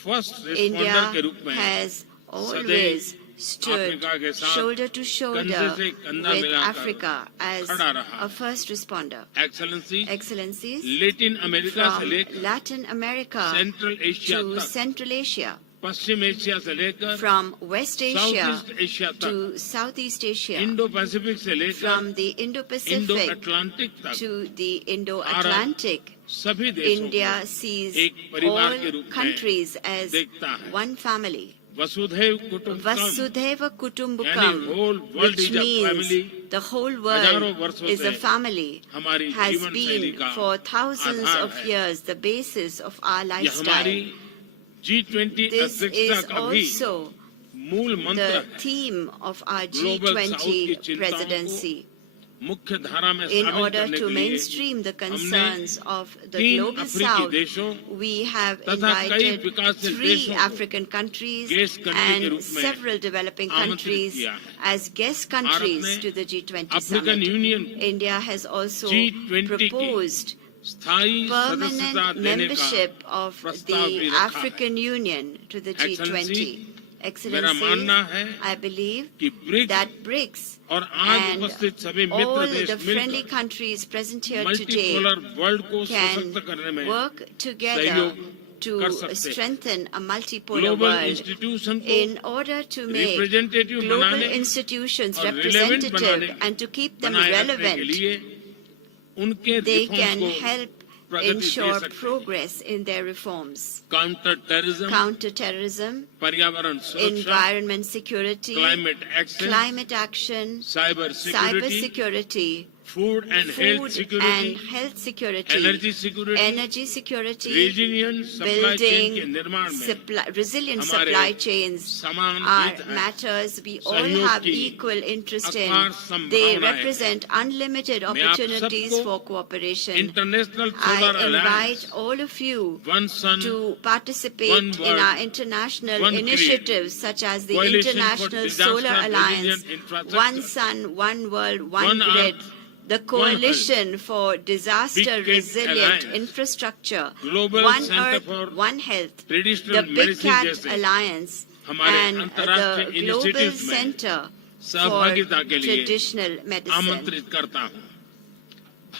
first responder India के रूप में has always stood अफ्रीका के साथ shoulder to shoulder कंधे से कंधा with मिलाकर Africa as खड़ा रहा। a first responder. Excellency Excellencies, Latin America से from लेकर Latin America central Asia to तक Central Asia, पश्चिम एशिया से लेकर from West Asia south east Asia तक to Southeast Asia, Indo Pacific से लेकर from the Indo Indo-Pacific Atlantic तक to the Indo-Atlantic, सभी देशों India को sees एक परिवार all के रूप में countries as देखता है। one family. वसुधैव कुटुंबकम Vasudhaiva यानी Kutumbakam, whole world which is a means family, the whole हजारों world वर्षों is a से family, हमारी has जीवन शैली been का for thousands आधार of है। years the basis of our ये lifestyle. हमारी G20 This अध्यक्षता is का भी also मूल मंत्र the है। theme of our Global South की G20 चिंताओं presidency. मुख्य धारा में In शामिल order करने to के लिए mainstream the concerns of the 3 global अफ्रीकी South, देशों we have तथा कई invited विकासशील 3 देशों को African countries guest country के and रूप में several developing आमंत्रित countries किया है। as guest भारत countries ने to the G20 African summit. Union को India has also G20 की proposed स्थायी सदस्यता permanent देने का membership of प्रस्ताव भी the रखा है। African Union to the G20. मेरा मानना है I believe कि ब्रिक्स that BRICS और आज and उपस्थित सभी all मित्र देश the friendly मिलकर countries present here today multipolar world को can सशक्त करने में work together सहयोग to कर सकते हैं। strengthen a multipolar global world institution को in order to make representative global बनाने institutions और relevant representative बनाने and to keep them बनाए रखने के relevant. लिए उनके They रिफॉर्म्स can को help प्रगति दे ensure सकते हैं। progress in their reforms. Counter terrorism Counterterrorism, पर्यावरण सुरक्षा environment security, climate action climate action, cyber cyber security security, food and health food security and health security, energy security energy security, resilient supply chain के building निर्माण में resilient हमारे supply chains समान are हित है। matters we all सहयोग have की equal interest in. अपार They संभावनाएं हैं। represent unlimited मैं आप opportunities सबको for cooperation. International I solar invite alliance all of you one sun to participate One in world, our international one initiatives such as the Coalition for International Disaster Solar Alliance, Resilient Infrastructure, One Sun, One World, One One Grid, Earth, the Coalition for Disaster Big Cat Resilient Alliance, Infrastructure, Global One Center Earth, for One Health, traditional the Big medicine Cat जैसे Alliance, हमारे and अंतर्राष्ट्रीय the Global initiatives में Center for सहभागिता के लिए Traditional Medicine. आमंत्रित करता हूँ।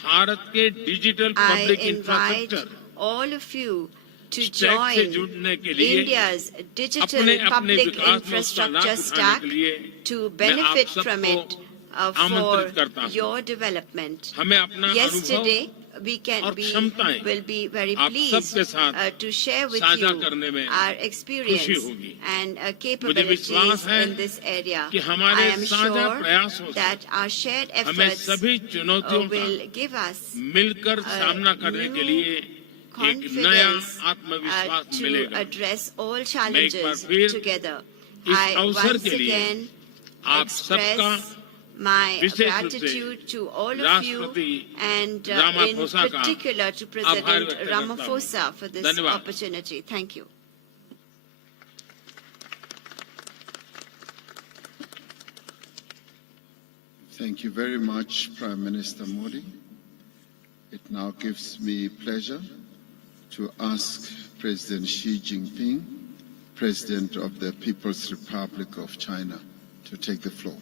भारत के digital I public invite infrastructure all of you to stack से join जुड़ने के लिए India's digital अपने public विकास में उसका लाभ infrastructure उठाने stack के लिए to मैं आप benefit from सबको it आमंत्रित करता for हूँ। your development. हमें अपना Yesterday, अनुभव we और क्षमताएं will be very आप pleased सबके साथ to share with साझा you करने में our खुशी experience होगी। and मुझे capabilities विश्वास है in this area. कि I हमारे am साझा sure प्रयासों से that our shared हमें efforts सभी चुनौतियों का will give us मिलकर सामना करने के लिए एक नया confidence आत्मविश्वास to मिलेगा। address all मैं एक बार challenges फिर together. इस I अवसर once के लिए again आप सबका express my विशेष रूप से gratitude to all of you राष्ट्रपति and in रामाफोसा का particular to आभार President व्यक्त करता हूँ। Ramaphosa for this धन्यवाद। opportunity. Thank you. Thank you very much, Prime Minister Modi. It now gives me pleasure to ask President Xi Jinping, President of the People's Republic of China, to take the floor.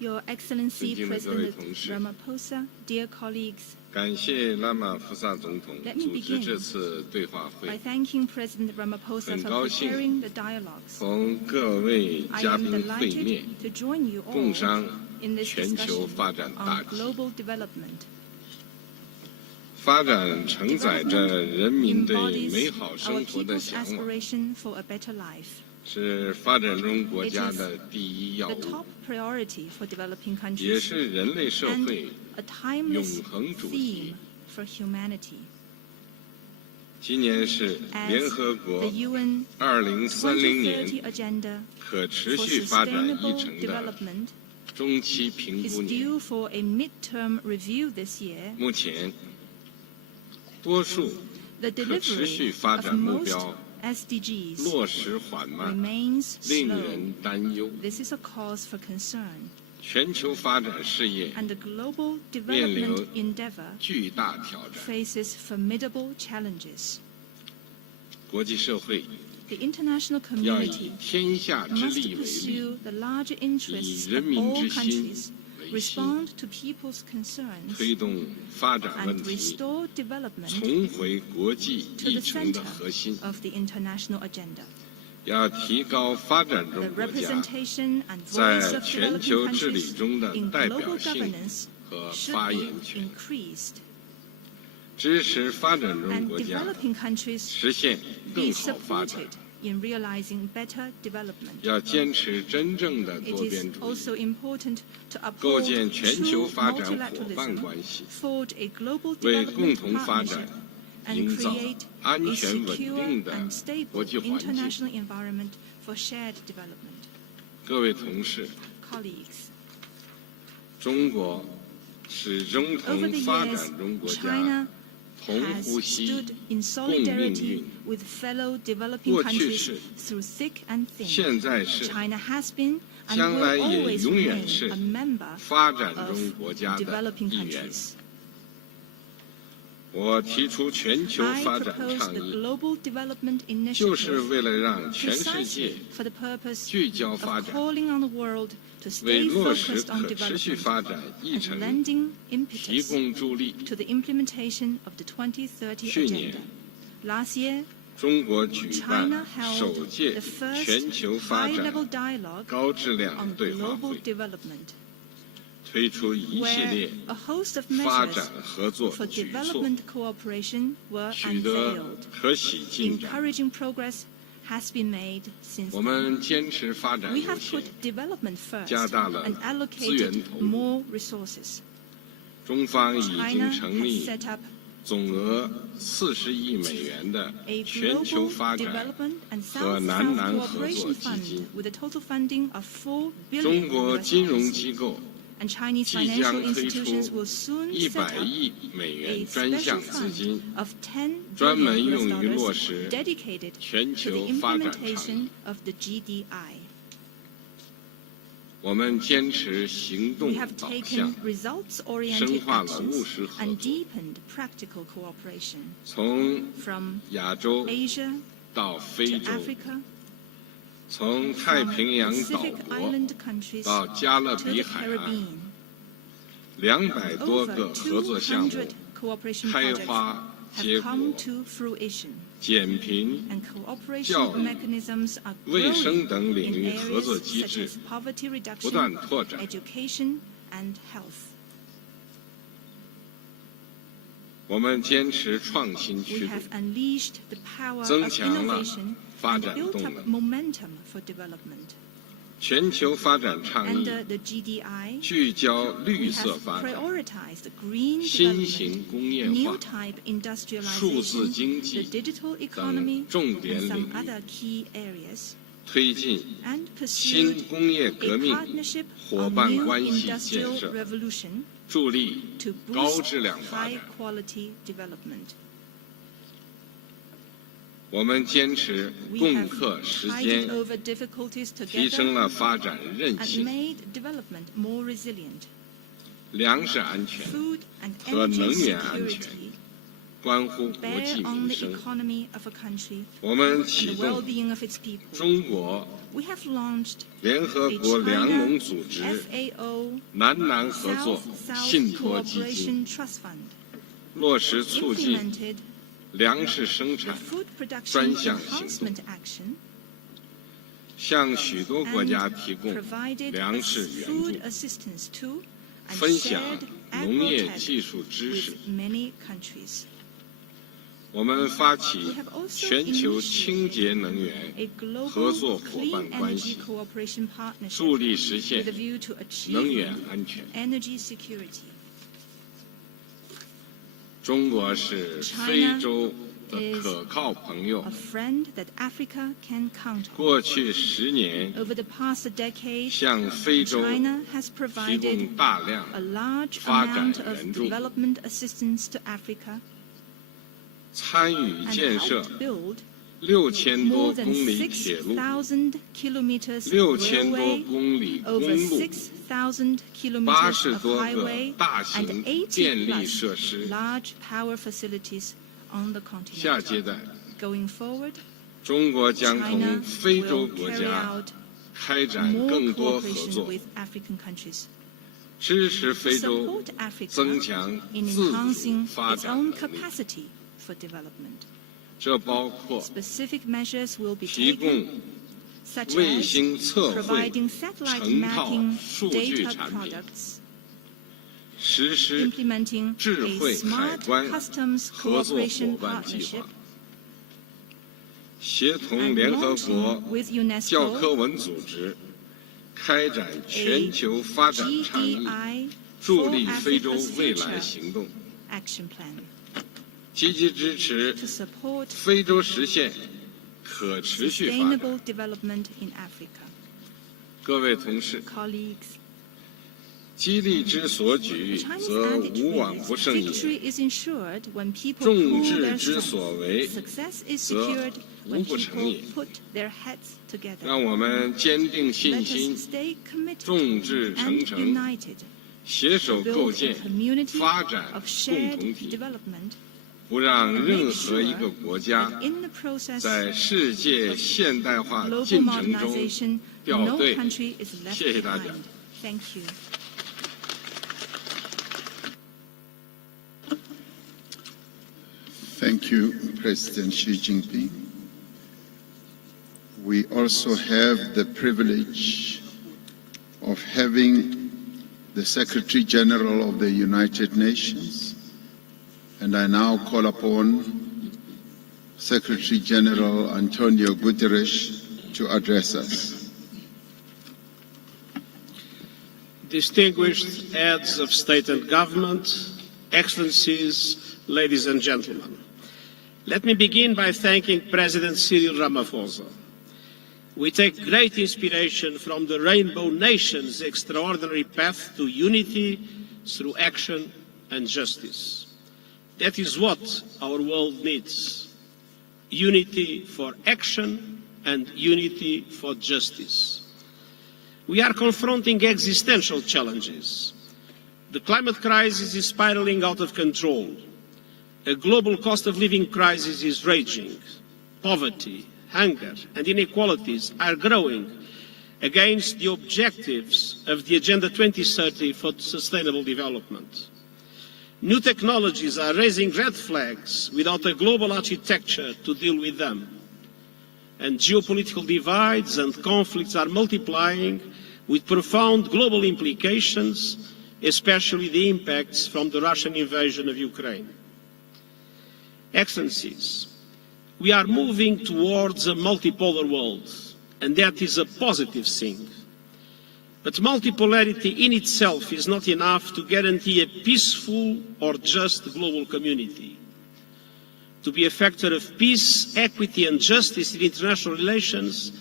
Your Excellency 尊敬的各位 President 同事 Ramaphosa, dear colleagues, 感谢拉玛福萨总统 Let me 组织 begin 这次对话 by 会， thanking President Ramaphosa 很 for 高兴 preparing the dialogues. 同各位 I 嘉 am 宾会 delighted 面， to join you all 共商 in this 全球 discussion 发展大 on 计。 global development. 发展承载着人民对 embodies 美好 our 生活的 people's 向往， aspiration for a better life. 是发展中国家的第一要 The 务， top priority for developing 也 countries 是人类社 and 会 a timeless 永恒主题。 theme for humanity. 今年是联 As 合 the 国 UN 2030 年 2030 agenda 可持 for 续发展议 sustainable 程的 development 中期评 is 估年。 due for a midterm review this year. 目前，多数 The 可持续 delivery 发 of 展目 most 标 SDGs 落实缓慢， remains 令 slow. 人担忧。 This is a cause for concern, 全球发展事业 and the global 面临 development endeavor 巨大挑战， faces formidable challenges. 国际社会 The international 要 community 以天下之 must 力为力， pursue the larger interests 以人 of 民 all 之心 countries, 为心， respond to people's concerns, 推动发展问 and 题 restore development 重回国际 to 议 the 程的 center 核心， of the international agenda. 要提高发展 The 中国家 representation and 在 voice of 全 developing 球治理 countries 中的 in 代 global 表性 governance 和 should 发 be 言权， increased, 支持发展中 and 国家 developing countries 实现 be 更好发展。 supported in realizing better development. 要坚持真正的 It 多 is 边主义， also important to 构 uphold 建全球 true 发展伙伴 multilateralism, 关系， forge a global 为 development 共同发展 partnership, and 营造 create 安 a 全稳 secure 定的 and stable 国际环境。 international environment for shared development. 各位同事， Colleagues, 中国始终 over 同 the 发 years, 展中国家 China 同 has 呼吸 stood in 共命 solidarity 运。 with fellow developing 过去 countries 是， through thick and thin. 现在是， China has been and 将 will 来也 always 永远 remain 是 a member 发展 of 中国家的 developing 一员。 countries. 我提出全球 I 发展 propose 倡 the 议， global development 就是 initiative 为了让全世 precisely 界 for the purpose 聚焦 of 发展， calling on the world to 为 stay 落实 focused on 可持续 development 发展议 and 程 lending 提 impetus 供助力。 to the implementation of the 2030去年 agenda. Last year, 中国举办 China held 首届 the first 全球发展 high-level dialogue 高质量 on 对话 global 会， development, 推出一系 where 列 a host of 发 measures 展合作 for 举措， development cooperation were 取得 unveiled. 可喜进展。 Encouraging progress has been made since 我 then. 们坚持发展 We 优 have 先 put，development first 加大了 and 资源 allocated 投入。 more resources. 中方已 China 经成 has 立 set up 总额40亿美元的 a 全球 global 发展 development and 和 South-South 南南合作 cooperation 基 fund 金。 with a total funding of 4中 billion 国 US 金融 dollars. 机构 And Chinese 即将 financial 推 institutions 出 will soon set 100 up 亿美 a 元专 special 项资金 fund，of 10专门 billion 用 US 于落 dollars 实 dedicated 全 to the 球发展倡 implementation 议。 of the GDI. 我们坚持行动 We have 导 taken 向， results-oriented 深化了务 actions 实合 and 作， deepened practical cooperation 从 from 亚洲 Asia 到 to 非洲， Africa, 从太 from 平洋岛 Pacific 国 Island countries 到加勒 to 比 the 海岸Caribbean. ，200多 Over 个合作项目200 cooperation 开 projects 花 have 结 come 果， to fruition, 减贫、 and cooperation 教育、 mechanisms are 卫生 growing 等领 in 域合作 areas 机 such 制 as poverty 不断 reduction, 拓展。 education, and health. 我们坚持创新 We 驱动， have unleashed the power 增 of 强了 innovation 发 and 展 built 动 up 能。 momentum for development. 全球发展倡议 Under the GDI, 聚焦 we 绿色 have 发展、 prioritized green 新 development, 型工业 new 化、 type 数字 industrialization, 经 the 济 digital 等 economy, 重 and 点领 some 域， other key areas, 推进 and 新 pursued 工业 a 革命 partnership 伙 on 伴 new 关系建 industrial 设， revolution 助力 to 高 boost 质量发 high 展。 quality development. 我们坚持 We 共 have 克时 tided 艰， over difficulties 提升 together 了发展韧 and 性、 made development more resilient. 粮食安全 Food and 和 energy 能源安全 security 关乎国 bear 计 on 民 the 生。 economy of a country 我们 and 启 the 动 well-being of its people. 中国 We have launched 联合 a 国粮 China 农组织 FAO 南南合作 South-South 信托基金， Cooperation Trust Fund, 落实促进 implemented 粮食生 the 产， Food Production 专项行 Enhancement 动， Action, 向许多国家 and 提供 provided 粮食援 food 助， assistance to and 分享 shared 农业技术知识。 with many countries. 我们发起 We have also 全球清洁能源 A 合 global 作伙 clean 伴关 energy 系， cooperation partnership 助力实 with 现 a view to 能源 achieving 安全。 energy security. 中国是非洲的可靠朋友 A。friend that Africa can count on. 过去10年， Over the past decade, 向非洲 China has 提 provided 供大量 a large 发展 amount of 援助， development assistance to Africa 参与 and 建设 helped build 6000多 more than 公里铁路、 6,000 kilometers 6000多 railway, 公里公 over 路、 6,000 kilometers 80 of 多个 highway, 大 and 型 80 电力 plus 设施。 large power facilities on the 下 continent. 阶段， Going forward, 中国将 China 同非洲 will 国 carry 家 out 开展 more 更多合 cooperation 作， with African countries 支持 to 非洲 support Africa 增强 in 自主 enhancing 发 its 展 own 能力。 capacity for development. 这包括 Specific measures will be 提 taken, 供 such 卫 as 星测绘 providing satellite 成套 mapping 数据 data 产品， products, 实施 implementing 智 a 慧海 smart 关 customs 合作伙 cooperation 伴计 partnership, 划，协同 and 联合国 launching with 教科 UNESCO 文组织开展全球发展倡议， GEI 助 for 力非洲 Africa's 未来 future 行动， action plan 积极支持 to support 非洲实现可持续发展。 sustainable development in Africa. 各位同事， Colleagues, 激励之所举， the Chinese 则 adage 无往不 is 胜也； victory is ensured when people 众 pool 志 their 之 strength. 所为， Success is 则 secured 无 when 不成 people 也。 put their heads together. 让我们坚定 Let 信 us 心， stay committed 众志成 and 城， united 携手 to 构 build 建 a community 发展 of 共 shared 同体， development, 不让 and 任 make 何一个 sure 国家 that in the process 在世界现代化 global 进程中 modernization, 掉 no 队。 country is left 谢谢大家。 behind. Thank you. Thank you, President Xi Jinping. We also have the privilege of having the Secretary General of the United Nations, and I now call upon Secretary General Antonio Guterres to address us. Distinguished heads of state and government, excellencies, ladies and gentlemen. Let me begin by thanking President Cyril Ramaphosa. We take great inspiration from the Rainbow Nation's extraordinary path to unity through action and justice. That is what our world needs. Unity for action and unity for justice. We are confronting existential challenges. The climate crisis is spiraling out of control. A global cost of living crisis is raging. Poverty, hunger, and inequalities are growing against the objectives of the Agenda 2030 for Sustainable Development. New technologies are raising red flags without a global architecture to deal with them. And geopolitical divides and conflicts are multiplying with profound global implications, especially the impacts from the Russian invasion of Ukraine. Excellencies, we are moving towards a multipolar world, and that is a positive thing. But multipolarity in itself is not enough to guarantee a peaceful or just global community. To be a factor of peace, equity and justice in international relations,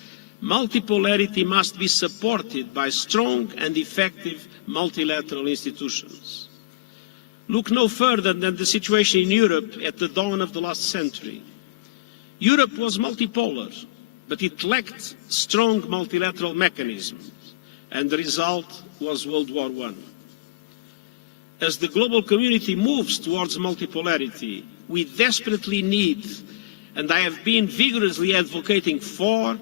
multipolarity must be supported by strong and effective multilateral institutions. Look no further than the situation in Europe at the dawn of the last century. Europe was multipolar, but it lacked strong multilateral mechanisms, and the result was World War I. As the global community moves towards multipolarity, we desperately need, and I have been vigorously advocating for,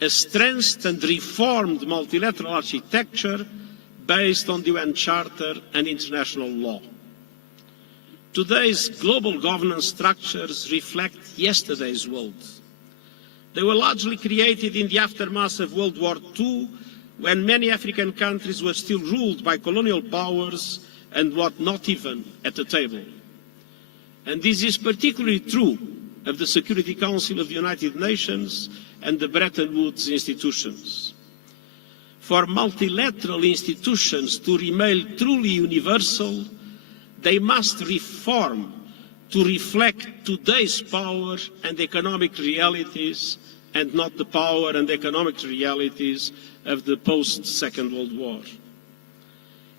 a strengthened and reformed multilateral architecture based on the UN Charter and international law. Today's global governance structures reflect yesterday's world. They were largely created in the aftermath of World War II, when many African countries were still ruled by colonial powers and what not even at the table. And this is particularly true of the Security Council of the United Nations and the Bretton Woods institutions. For multilateral institutions to remain truly universal, they must reform to reflect today's power and economic realities and not the power and economic realities of the post-Second World War.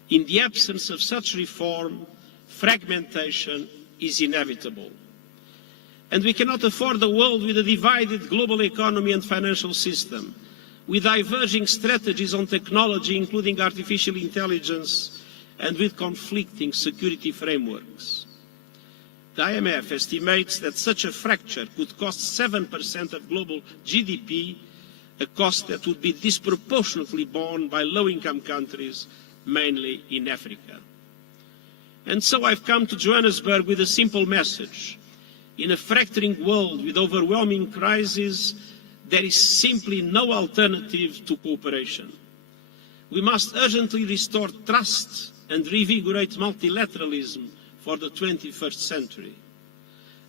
In the absence of such reform, fragmentation is inevitable. And we cannot afford a world with a divided global economy and financial system, with diverging strategies on technology, including artificial intelligence, and with conflicting security frameworks. The IMF estimates that such a fracture could cost 7% of global GDP, a cost that would be disproportionately borne by low-income countries, mainly in Africa. And so I've come to Johannesburg with a simple message. In a fracturing world with overwhelming crises, there is simply no alternative to cooperation. We must urgently restore trust and reinvigorate multilateralism for the 21st century.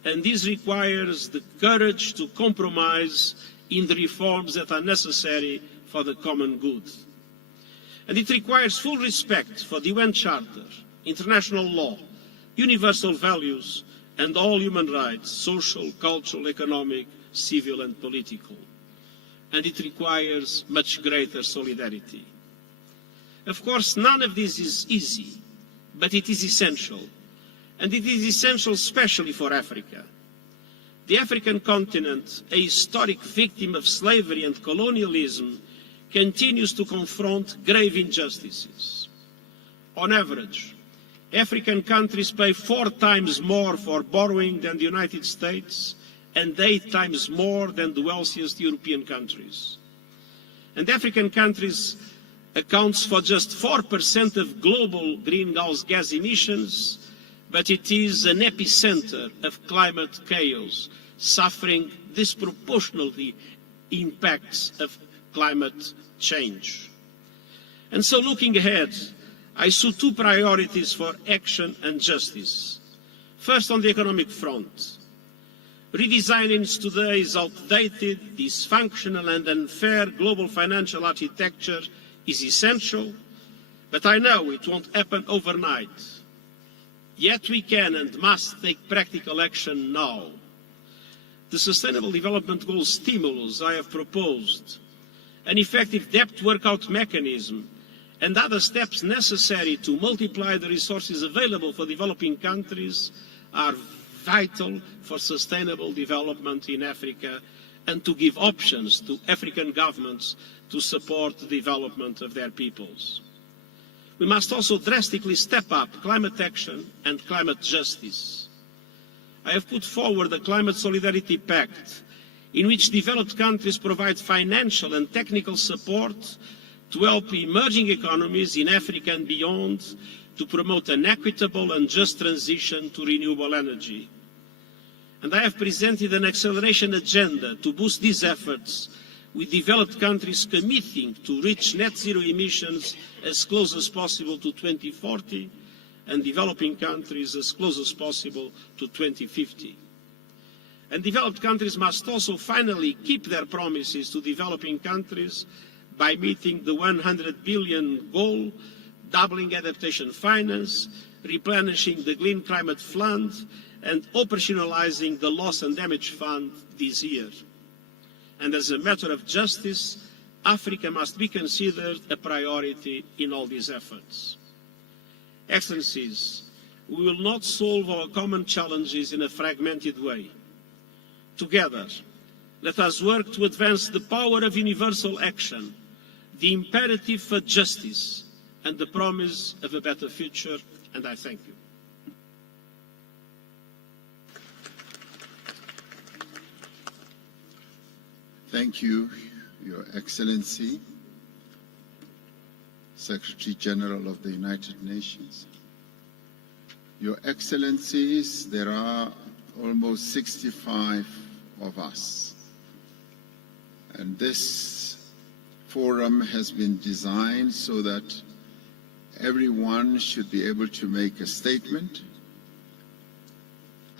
And this requires the courage to compromise in the reforms that are necessary for the common good. And it requires full respect for the UN Charter, international law, universal values, and all human rights, social, cultural, economic, civil and political. And it requires much greater solidarity. Of course, none of this is easy, but it is essential. And it is essential especially for Africa. The African continent, a historic victim of slavery and colonialism, continues to confront grave injustices. On average, African countries pay 4 times more for borrowing than the United States and 8 times more than the wealthiest European countries. And African countries accounts for just 4% of global greenhouse gas emissions, but it is an epicenter of climate chaos, suffering disproportionately impacts of climate change. And so looking ahead, I saw 2 priorities for action and justice. First, on the economic front. Redesigning today's outdated, dysfunctional and unfair global financial architecture is essential, but I know it won't happen overnight. Yet we can and must take practical action now. The Sustainable Development Goals stimulus I have proposed, an effective debt workout mechanism, and other steps necessary to multiply the resources available for developing countries are vital for sustainable development in Africa and to give options to African governments to support the development of their peoples. We must also drastically step up climate action and climate justice. I have put forward a Climate Solidarity Pact in which developed countries provide financial and technical support to help emerging economies in Africa and beyond to promote an equitable and just transition to renewable energy. And I have presented an acceleration agenda to boost these efforts, with developed countries committing to reach net zero emissions as close as possible to 2040 and developing countries as close as possible to 2050. And developed countries must also finally keep their promises to developing countries by meeting the 100 billion goal, doubling adaptation finance, replenishing the Green Climate Fund, and operationalizing the Loss and Damage Fund this year. And as a matter of justice, Africa must be considered a priority in all these efforts. Excellencies, we will not solve our common challenges in a fragmented way. Together, let us work to advance the power of universal action, the imperative for justice, and the promise of a better future, and I thank you. Thank you, Your Excellency, Secretary General of the United Nations. Your Excellencies, there are almost 65 of us, and this forum has been designed so that everyone should be able to make a statement.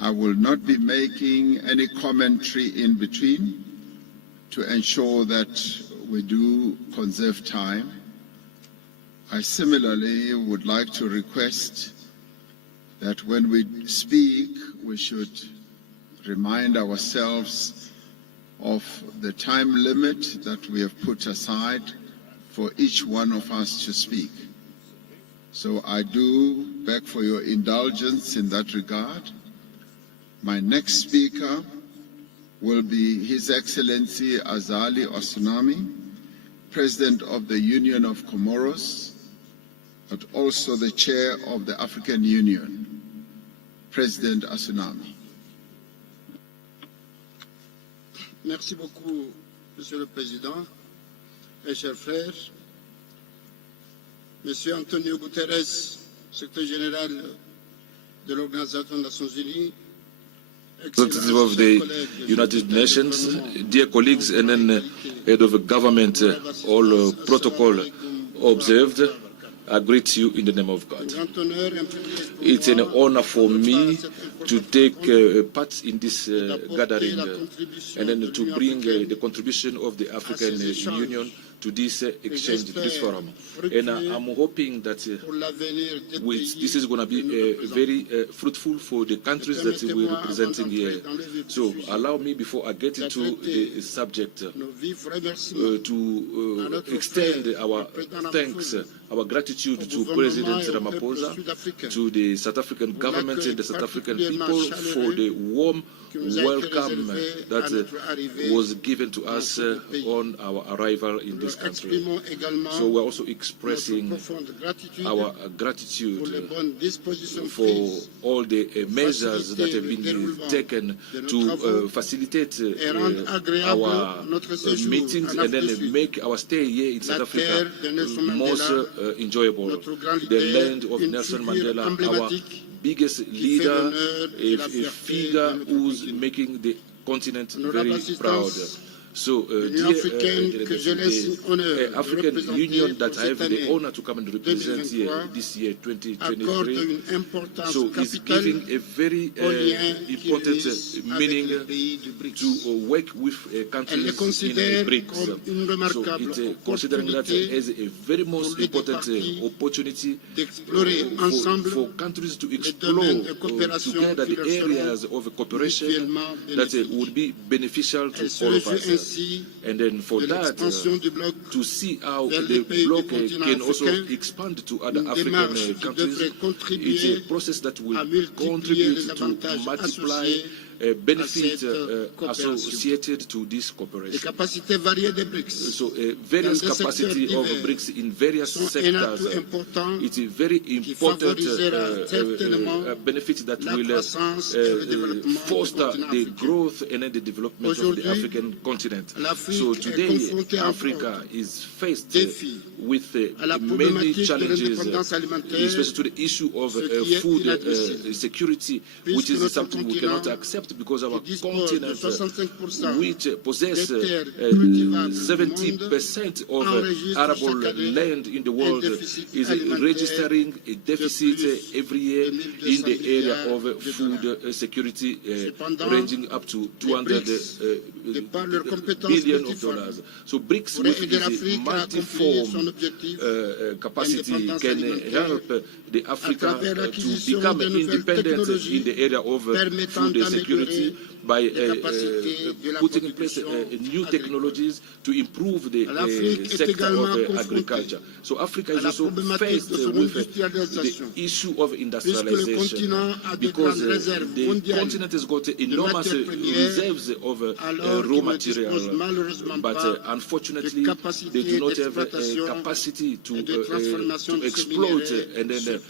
I will not be making any commentary in between to ensure that we do conserve time. I similarly would like to request that when we speak, we should remind ourselves of the time limit that we have put aside for each one of us to speak. So I do beg for your indulgence in that regard. My next speaker will be His Excellency Azali Osunami, President of the Union of Comoros, but also the Chair of the African Union. President Osunami. Merci beaucoup, Monsieur le Président, mes chers frères. Monsieur Antonio Guterres, Secrétaire général de l'Organisation des Nations Unies, representative of the United Nations, dear colleagues, and then head of a government, all protocol observed, I greet you in the name of God. It's an honor for me to take part in this gathering and then to bring the contribution of the African Union to this exchange, to this forum. And I'm hoping that this is going to be very fruitful for the countries that we're representing here. So allow me, before I get into the subject, to extend our thanks, our gratitude to President Ramaphosa, to the South African government and the South African people for the warm welcome that was given to us on our arrival in this country. So we're also expressing our gratitude for all the measures that have been taken to facilitate our meetings and then make our stay here in South Africa most enjoyable. The land of Nelson Mandela, our biggest leader, a figure who's making the continent very proud. So, dear African Union that I have the honor to come and represent here this year, 2023, so is giving a very important meaning to work with countries in the BRICS. So it's considering that as a very most important opportunity for countries to explore together the areas of cooperation that would be beneficial to all of us. And then for that, to see how the bloc can also expand to other African countries, it's a process that will contribute to multiply benefits associated to this cooperation. So various capacity of BRICS in various sectors, it's a very important benefit that will foster the growth and the development of the African continent. So today, Africa is faced with many challenges, especially to the issue of food security, which is something we cannot accept because our continent, which possess 70% of arable land in the world, is registering a deficit every year in the area of food security, ranging up to $200 billion. So BRICS, with its multi-form capacity, can help the Africa to become independent in the area of food security by putting in place new technologies to improve the sector of agriculture. So Africa is also faced with the issue of industrialization because the continent has got enormous reserves of raw material, but unfortunately they do not have a capacity to exploit and then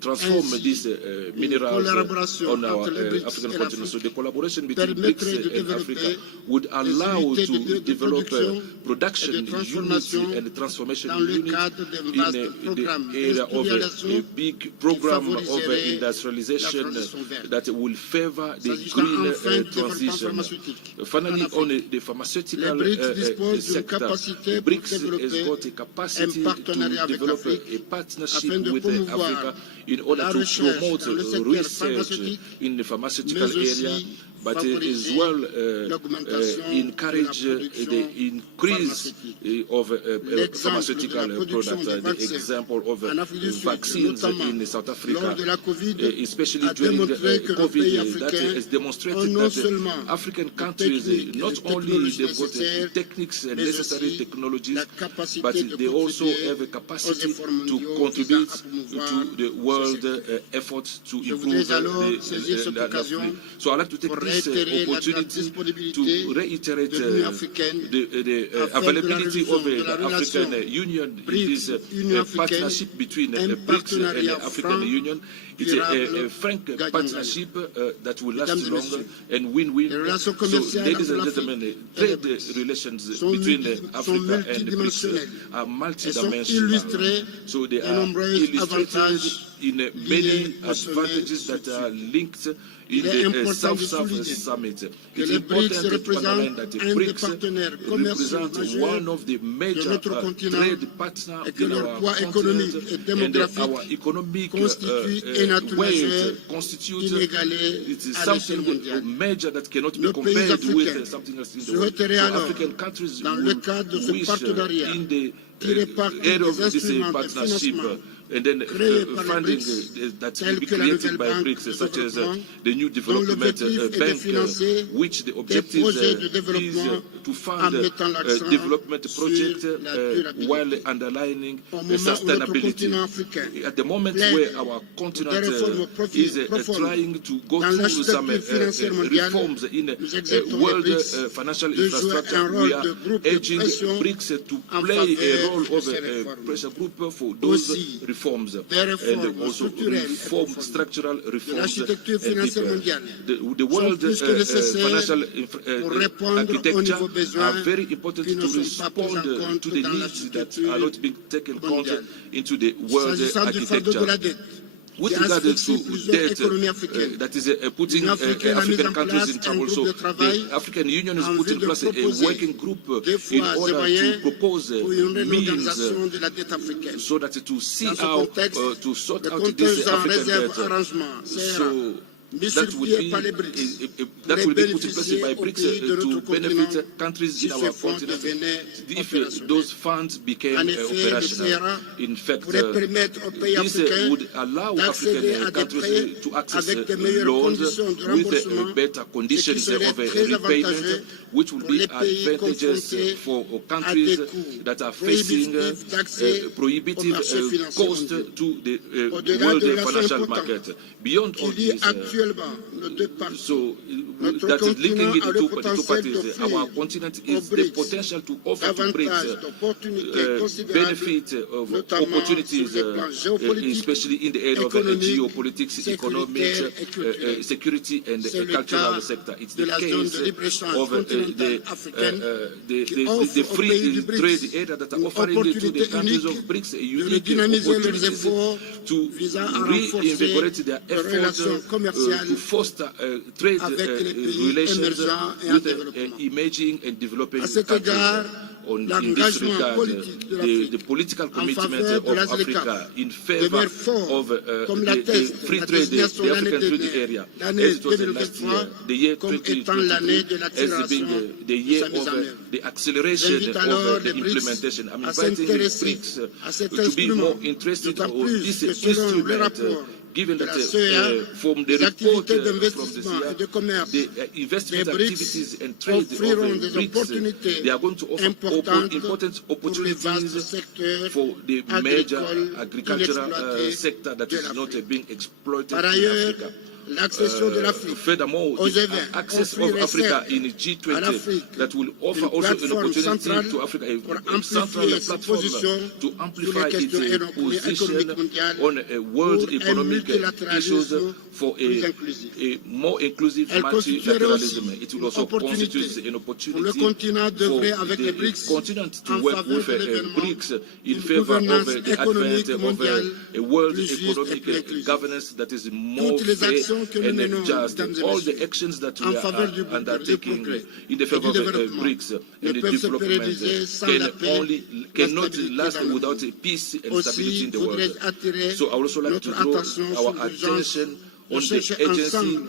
transform these minerals on our African continent. So the collaboration between BRICS and Africa would allow to develop production unity and transformation unity in the area of a big program of industrialization that will favor the green transition. Finally, on the pharmaceutical sector, BRICS has got a capacity to develop a partnership with Africa in order to promote research in the pharmaceutical area, but as well encourage the increase of pharmaceutical products. The example of vaccines in South Africa, especially during COVID, that has demonstrated that African countries not only they've got the techniques and necessary technologies, but they also have a capacity to contribute to the world effort to improve the So I'd like to take this opportunity to reiterate the availability of the African Union in this partnership between BRICS and the African Union. It's a frank partnership that will last long and win-win. So, ladies and gentlemen, trade relations between Africa and BRICS are multidimensional. So they are illustrated in many advantages that are linked in the South-South Summit. It's important to underline that the BRICS represent one of the major trade partners in our continent, and our economic weight constitutes it is something major that cannot be compared with something else in the world. So African countries will wish in the area of this partnership and then funding that will be created by BRICS, such as the new development bank, which the objective is to fund development projects while underlining sustainability. At the moment where our continent is trying to go through some reforms in world financial infrastructure, we are urging BRICS to play a role of a pressure group for those reforms and also reform structural reforms. And the world financial architecture are very important to respond to the needs that are not being taken account into the world architecture. With regard to debt, that is putting African countries in trouble. So the African Union has put in place a working group in order to propose means so that to see how to sort out this African debt. So that will be put in place by BRICS to benefit countries in our continent if those funds became operational. In fact, this would allow African countries to access loans with better conditions of repayment, which will be advantageous for countries that are facing prohibitive cost to the world financial market. Beyond all this, so that is linking it to the two parties. Our continent is the potential to offer to BRICS benefit of opportunities, especially in the area of geopolitics, economics, security, and the cultural sector. It's the case of the free trade area that are offering to the countries of BRICS a unique opportunity to reinvigorate their efforts to foster trade relations with emerging and developing countries. In this regard, the political commitment of Africa in favor of the free trade, the African trade area, as it was last year, the year 2023, has been the year of the acceleration of the implementation. I'm inviting the BRICS to be more interested in this instrument, given that from the report from the CIA, the investment activities and trade of BRICS, they are going to offer important opportunities for the major agricultural sector that is not being exploited in Africa. l'accession de l'Afrique furthermore, aux the événements, access of offrir Africa et in à G20 l'Afrique that will offer une also an plateforme opportunity centrale to Africa, pour a central amplifier ses platform positions to sur amplify les questions its position économiques mondiales on a world pour un economic issues multilatéralisme for plus inclusif. a more inclusive Elle constituerait aussi multilateralism. It will une also opportunité constitute an pour le opportunity continent d'œuvrer for avec les the BRICS continent to en work faveur with de l'avènement BRICS in d'une favor of gouvernance the économique advent mondiale of a world plus juste et economic plus inclusive. governance that is more Toutes les fair actions que nous and menons, just. mesdames et All the messieurs, actions that en we faveur are du undertaking progrès in the et favor du of développement BRICS ne and the peuvent se development pérenniser sans la paix, cannot la stabilité last dans le without monde. peace and Aussi, stability in the world. voudrais-je attirer So I would also like to notre draw attention our sur l'urgence attention de on the chercher agency ensemble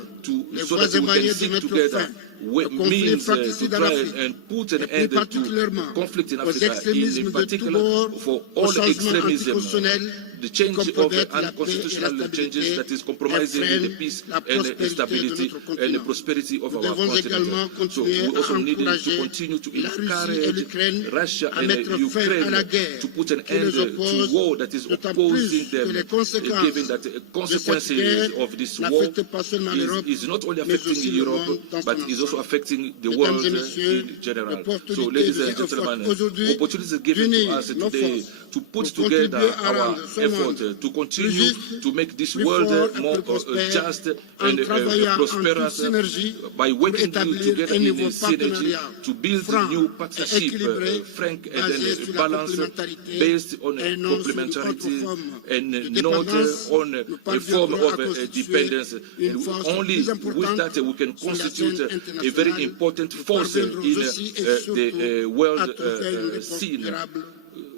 les so voies that et we can moyens de seek mettre together fin au conflit means to fratricide en try Afrique and put an et plus end to particulièrement conflict in aux Africa, extrémismes in de tous particular bords, for aux all changements extremism, anticonstitutionnels the qui change of compromettent la paix et la unconstitutional changes stabilité that is et compromising the freinent peace la and prospérité de stability notre and the continent. prosperity of Nous our devons également continent. So continuer we also à need to encourager continue to la Russie et encourage l'Ukraine Russia à and mettre fin à la Ukraine guerre to put an qui end les to oppose, war that is d'autant opposing plus que them, les conséquences given that de cette consequences guerre of this war n'affectent pas seulement l'Europe, is not only mais affecting aussi le Europe, monde dans but son is also ensemble. affecting the Mesdames world et messieurs, in general. So, l'opportunité ladies nous and est offerte gentlemen, aujourd'hui opportunities are given to d'unir us nos today forces to put pour together contribuer à our rendre ce effort monde to plus continue juste, to make this plus world fort et more plus prospère, just en and travaillant en toute prosperous synergie by pour working établir together un in nouveau synergy partenariat to build franc new et partnership, équilibré frank and basé then sur la balanced, complémentarité based on et non sur une autre complementarity forme and de not dépendance. on Nous a form parviendrons à of constituer dependence. une And force only plus with importante that we can sur la constitute scène a very internationale. important Nous force parviendrons in aussi et surtout the à world trouver une réponse scene, durable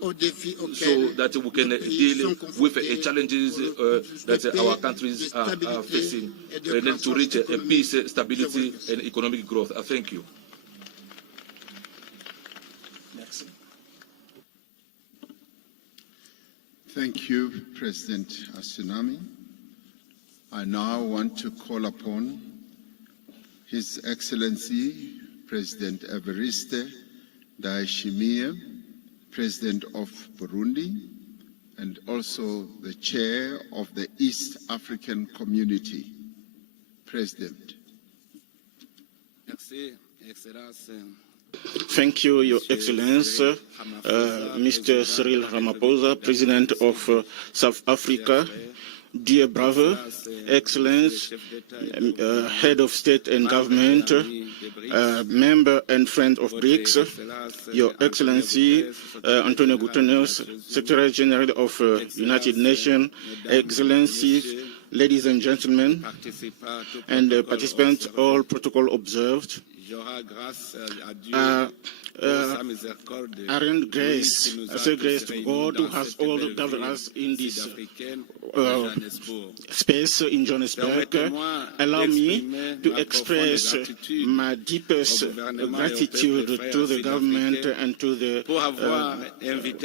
aux défis so auxquels that we can nos pays deal sont with confrontés challenges pour that de paix, our de countries are stabilité facing, et de and then to croissance reach a économique. peace, Je vous stability, remercie. and economic growth. I thank you. Thank you, President Asunami. I now want to call upon His Excellency President Evariste Ndayishimiye, President of Burundi, and also the Chair of the East African Community. President. Thank you, Your Excellency, Mr. Cyril Ramaphosa, President of South Africa. Dear brother, Excellence, Head of State and Government, member and friend of BRICS, Your Excellency, Antonio Guterres, Secretary General of United Nations, Excellencies, ladies and gentlemen, and participants, all protocol observed. I render grace, I say grace to God who has all gathered us in this space in Johannesburg. Allow me to express my deepest gratitude to the government and to the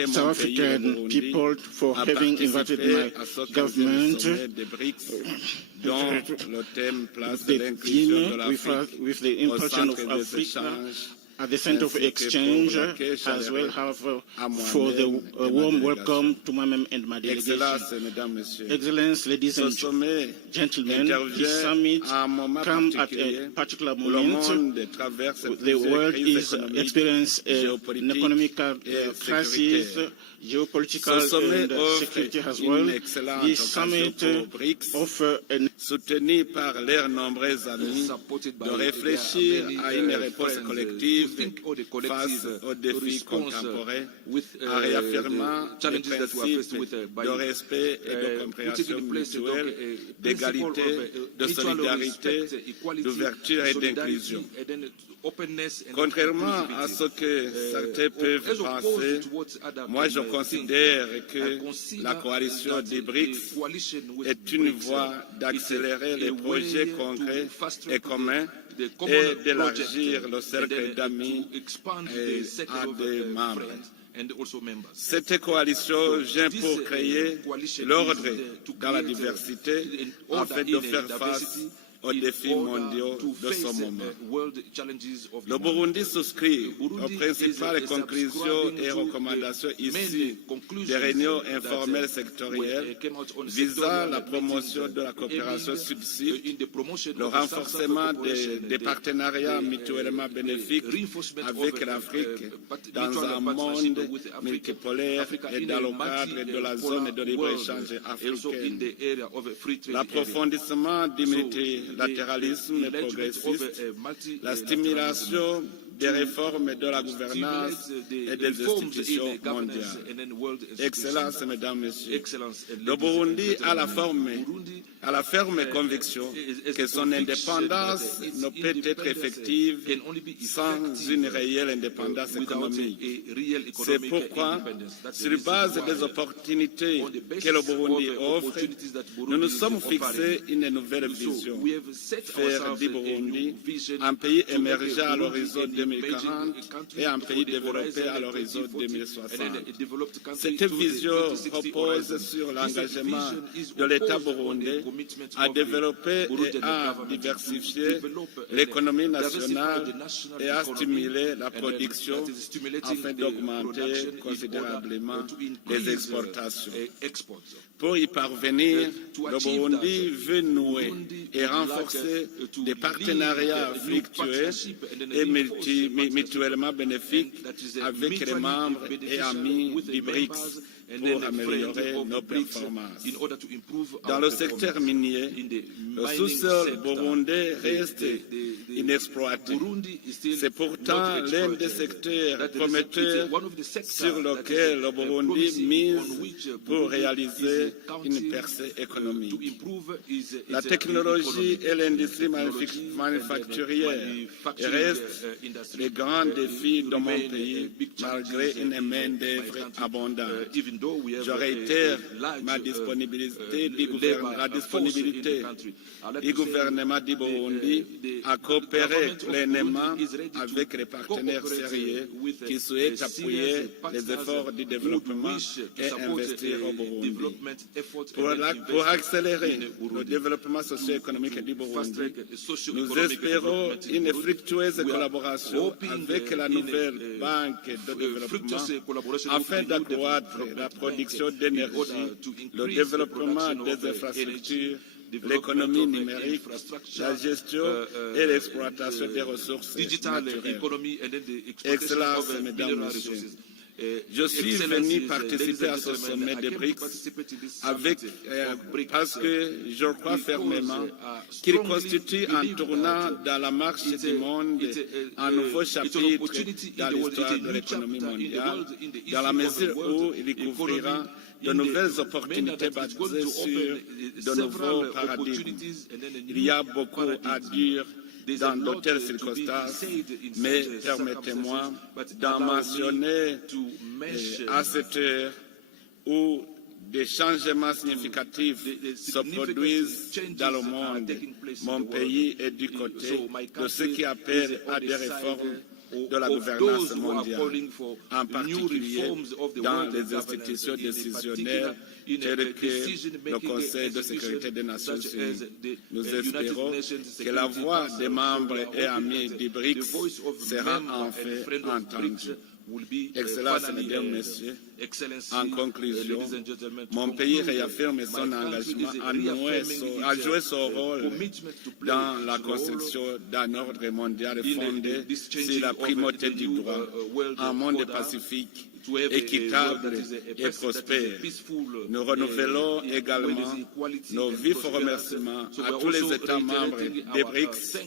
South African people for having invited my government the theme with the impulsion of Africa at the center of exchange, as well have for the warm welcome to my mem and my delegation. Excellence, ladies and gentlemen, this summit comes at a particular moment. The world is experiencing an economic crisis, geopolitical and security as well. This summit offers soutenu par leurs nombreux amis, de réfléchir à une réponse collective face aux défis contemporains, en réaffirmant les principes de respect et de compréhension mutuelle, d'égalité, de solidarité, d'ouverture et d'inclusion. Contrairement à ce que certains peuvent penser, moi je considère que la coalition des BRICS est une voie d'accélérer les projets concrets et communs et d'élargir le cercle d'amis à des membres. Cette coalition vient pour créer l'ordre dans la diversité afin de faire face aux défis mondiaux de ce moment. Le Burundi souscrit aux principales conclusions et recommandations issues des réunions informelles sectorielles visant la promotion de la coopération sud-sud, le renforcement des partenariats mutuellement bénéfiques avec l'Afrique dans un monde multipolaire et dans le cadre de la zone de libre-échange africaine. L'approfondissement du multilatéralisme progressiste, la stimulation des réformes de la gouvernance et des institutions mondiales. Excellences, Mesdames, Messieurs, le Burundi a la ferme conviction que son indépendance ne peut être effective sans une réelle indépendance économique. C'est pourquoi, sur base des opportunités que le Burundi offre, nous nous sommes fixés une nouvelle vision, faire du Burundi un pays émergent à l'horizon 2040 et un pays développé à l'horizon 2060. Cette vision repose sur l'engagement de l'État burundais à développer et à diversifier l'économie nationale et à stimuler la production afin d'augmenter considérablement les exportations. Pour y parvenir, le Burundi veut nouer et renforcer des partenariats fructueux et mutuellement bénéfiques avec les membres et amis du BRICS pour améliorer nos performances. Dans le secteur minier, le sous-sol burundais reste inexploité. C'est pourtant l'un des secteurs prometteurs sur lequel le Burundi mise pour réaliser une percée économique. La technologie et l'industrie manufacturière restent les grands défis de mon pays malgré une main-d'œuvre abondante. Je réitère la disponibilité du gouvernement du Burundi à coopérer pleinement avec les partenaires sérieux qui souhaitent appuyer les efforts du développement et investir au Burundi. Pour accélérer le développement socio-économique du Burundi, nous espérons une fructueuse collaboration avec la nouvelle banque de développement afin d'accroître la production d'énergie, le développement des infrastructures, l'économie numérique, la gestion et l'exploitation des ressources naturelles. Excellences, Mesdames, Messieurs, je suis venu participer à ce sommet des BRICS parce que je crois fermement qu'il constitue un tournant dans la marche du monde, un nouveau chapitre dans l'histoire de l'économie mondiale, dans la mesure où il couvrira de nouvelles opportunités basées sur de nouveaux paradigmes. Il y a beaucoup à dire dans de telles circonstances, mais permettez-moi d'en mentionner à cette heure où des changements significatifs se produisent dans le monde. Mon pays est du côté de ceux qui appellent à des réformes de la gouvernance mondiale, en particulier dans les institutions décisionnelles telles que le Conseil de sécurité des Nations Unies. Nous espérons que la voix des membres et amis du BRICS sera enfin entendue. Excellences, Mesdames, Messieurs, en conclusion, mon pays réaffirme son engagement à jouer son rôle dans la construction d'un ordre mondial fondé sur la primauté du droit, un monde pacifique, équitable et prospère. Nous renouvelons également nos vifs remerciements à tous les États membres des BRICS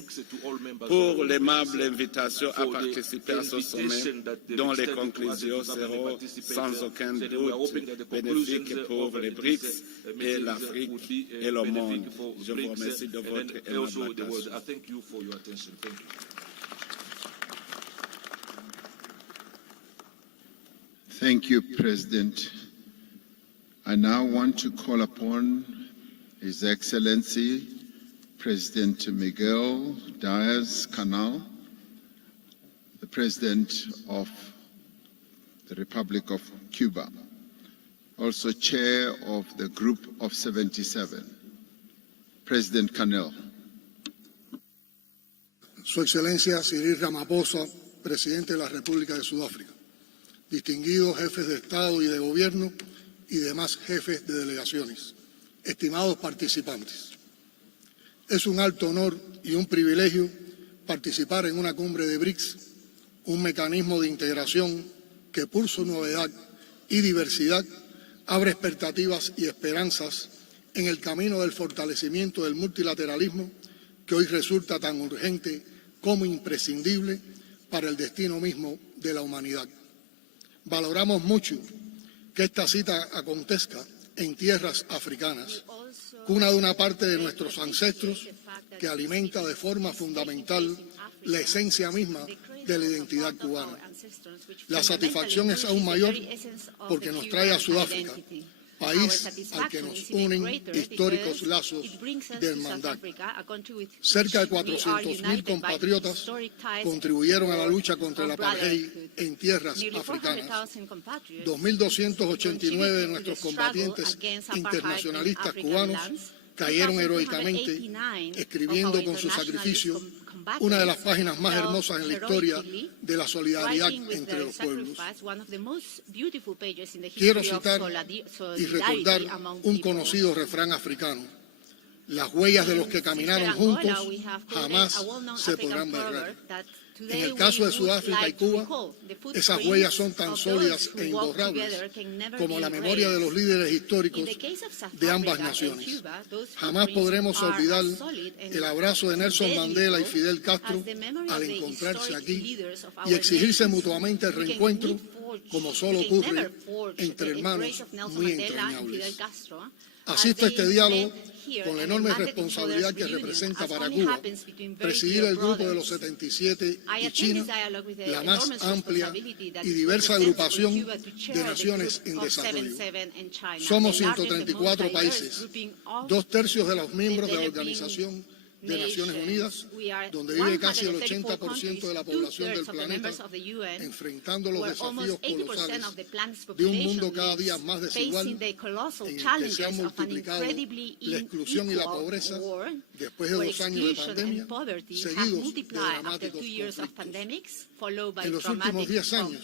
pour l'aimable invitation à participer à ce sommet dont les conclusions seront sans aucun doute bénéfiques pour les BRICS et l'Afrique et le monde. Je vous remercie de votre aimable attention. Thank you, President. I now want to call upon His Excellency President Miguel Diaz-Canel, the President of the Republic of Cuba, also Chair of the Group of 77. President Canel. Su Excelencia Cyril Ramaphosa, presidente de la República de Sudáfrica, distinguidos jefes de Estado y de Gobierno y demás jefes de delegaciones, estimados participantes. Es un alto honor y un privilegio participar en una cumbre de BRICS, un mecanismo de integración que por su novedad y diversidad abre expectativas y esperanzas en el camino del fortalecimiento del multilateralismo que hoy resulta tan urgente como imprescindible para el destino mismo de la humanidad. Valoramos mucho que esta cita acontezca en tierras africanas, cuna de una parte de nuestros ancestros que alimenta de forma fundamental la esencia misma de la identidad cubana. La satisfacción es aún mayor porque nos trae a Sudáfrica, país al que nos unen históricos lazos de hermandad. Cerca de 400.000 compatriotas contribuyeron a la lucha contra el apartheid en tierras africanas. 2.289 de nuestros combatientes internacionalistas cubanos cayeron heroicamente, escribiendo con su sacrificio una de las páginas más hermosas en la historia de la solidaridad entre los pueblos. Quiero citar y recordar un conocido refrán africano: las huellas de los que caminaron juntos jamás se podrán borrar. En el caso de Sudáfrica y Cuba, esas huellas son tan sólidas e imborrables como la memoria de los líderes históricos de ambas naciones. Jamás podremos olvidar el abrazo de Nelson Mandela y Fidel Castro al encontrarse aquí y exigirse mutuamente el reencuentro, como solo ocurre entre hermanos muy entrañables. Asisto a este diálogo con la enorme responsabilidad que representa para Cuba presidir el Grupo de los 77 y China, la más amplia y diversa agrupación de naciones en desarrollo. Somos 134 países, 2/3 de los miembros de la Organización de Naciones Unidas, donde vive casi el 80% de la población del planeta, enfrentando los desafíos colosales de un mundo cada día más desigual, en el que se han multiplicado la exclusión y la pobreza después de 2 años de pandemia, seguidos de dramáticos conflictos. En los últimos 10 años,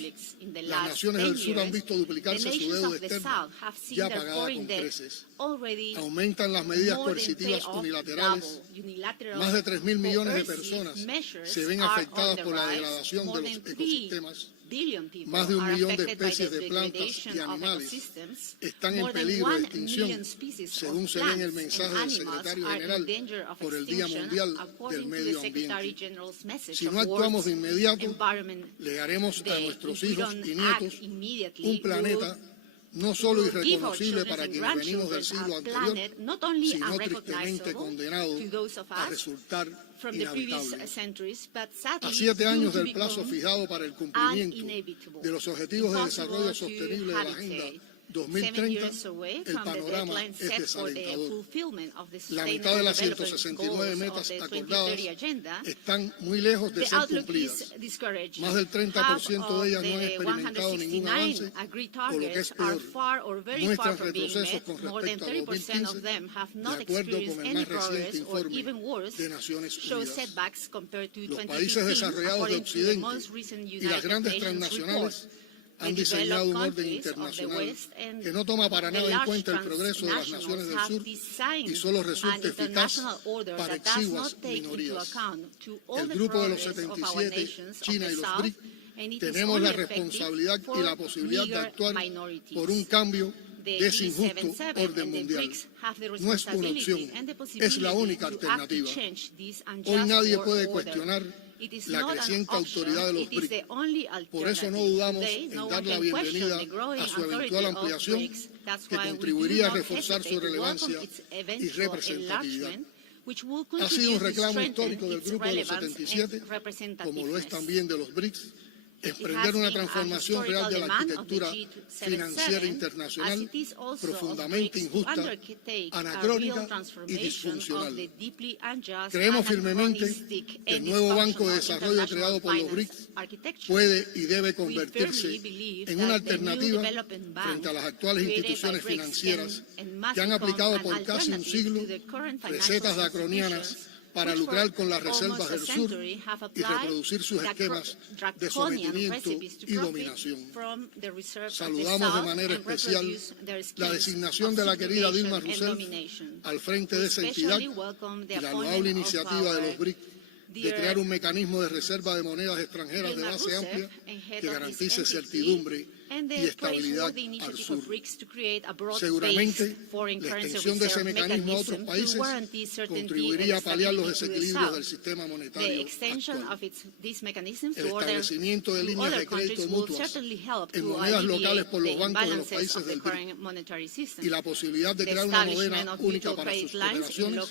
las naciones del sur han visto duplicarse su deuda externa, ya pagada con creces. Aumentan las medidas coercitivas unilaterales. Más de 3.000 millones de personas se ven afectadas por la degradación de los ecosistemas. Más de 1 millón de especies de plantas y animales están en peligro de extinción, según se ve en el mensaje del secretario general por el Día Mundial del Medio Ambiente. Si no actuamos de inmediato, legaremos a nuestros hijos y nietos un planeta no solo irreconocible para quienes venimos del siglo anterior, sino tristemente condenado a resultar inhabitable. A 7 años del plazo fijado para el cumplimiento de los Objetivos de Desarrollo Sostenible de la Agenda 2030, el panorama es desalentador. La mitad de las 169 metas acordadas están muy lejos de ser cumplidas. Más del 30% de ellas no han experimentado ningún avance, o lo que es peor, muestran retrocesos con respecto a 2015, de acuerdo con el más reciente informe de Naciones Unidas. Los países desarrollados de Occidente y las grandes transnacionales han diseñado un orden internacional que no toma para nada en cuenta el progreso de las naciones del sur y solo resulta eficaz para exiguas minorías. El Grupo de los 77, China y los BRICS, tenemos la responsabilidad y la posibilidad de actuar por un cambio de ese injusto orden mundial. No es una opción, es la única alternativa. Hoy nadie puede cuestionar la creciente autoridad de los BRICS. Por eso no dudamos en dar la bienvenida a su eventual ampliación, que contribuiría a reforzar su relevancia y representatividad. Ha sido un reclamo histórico del Grupo de los 77, como lo es también de los BRICS, emprender una transformación real de la arquitectura financiera internacional profundamente injusta, anacrónica y disfuncional. Creemos firmemente que el nuevo Banco de Desarrollo creado por los BRICS puede y debe convertirse en una alternativa frente a las actuales instituciones financieras que han aplicado por casi un siglo recetas draconianas para lucrar con las reservas del sur y reproducir sus esquemas de sometimiento y dominación. Saludamos de manera especial la designación de la querida Dilma Rousseff al frente de esa entidad y la loable iniciativa de los BRICS de crear un mecanismo de reserva de monedas extranjeras de base amplia que garantice certidumbre y estabilidad al sur. Seguramente, la extensión de ese mecanismo a otros países contribuiría a paliar los desequilibrios del sistema monetario actual. El establecimiento de líneas de crédito mutuas en monedas locales por los bancos de los países del BRICS y la posibilidad de crear una moneda única para sus operaciones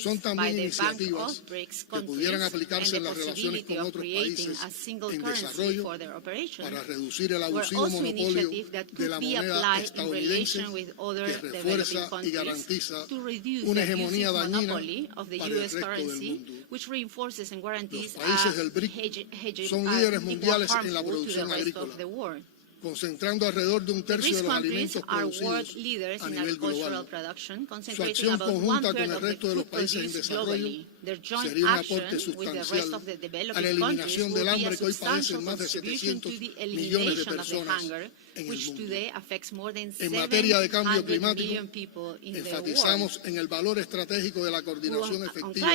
son también iniciativas que pudieran aplicarse en las relaciones con otros países en desarrollo para reducir el abusivo monopolio de la moneda estadounidense que refuerza y garantiza una hegemonía dañina para el resto del mundo. Los países del BRICS son líderes mundiales en la producción agrícola, concentrando alrededor de un tercio de los alimentos producidos a nivel global. Su acción conjunta con el resto de los países en desarrollo sería un aporte sustancial a la eliminación del hambre que hoy padecen más de 700 millones de personas en el mundo. En materia de cambio climático, enfatizamos en el valor estratégico de la coordinación efectiva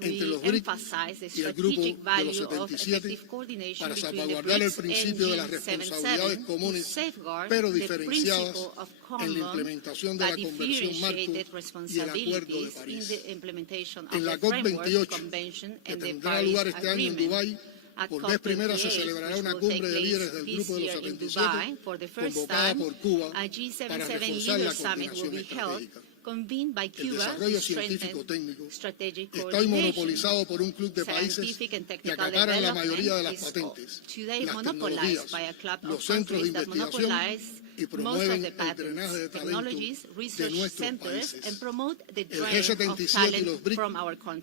entre los BRICS y el grupo de los 77 para salvaguardar el principio de las responsabilidades comunes, pero diferenciadas en la implementación de la Convención Marco y el Acuerdo de París. En la COP28, que tendrá lugar este año en Dubái, por vez primera se celebrará una cumbre de líderes del Grupo de los 77, convocada por Cuba para reforzar la coordinación estratégica. El desarrollo científico técnico está hoy monopolizado por un club de países que acaparan la mayoría de las patentes, las tecnologías, los centros de investigación y promueven el drenaje de talento de nuestros países. El G77 y los BRICS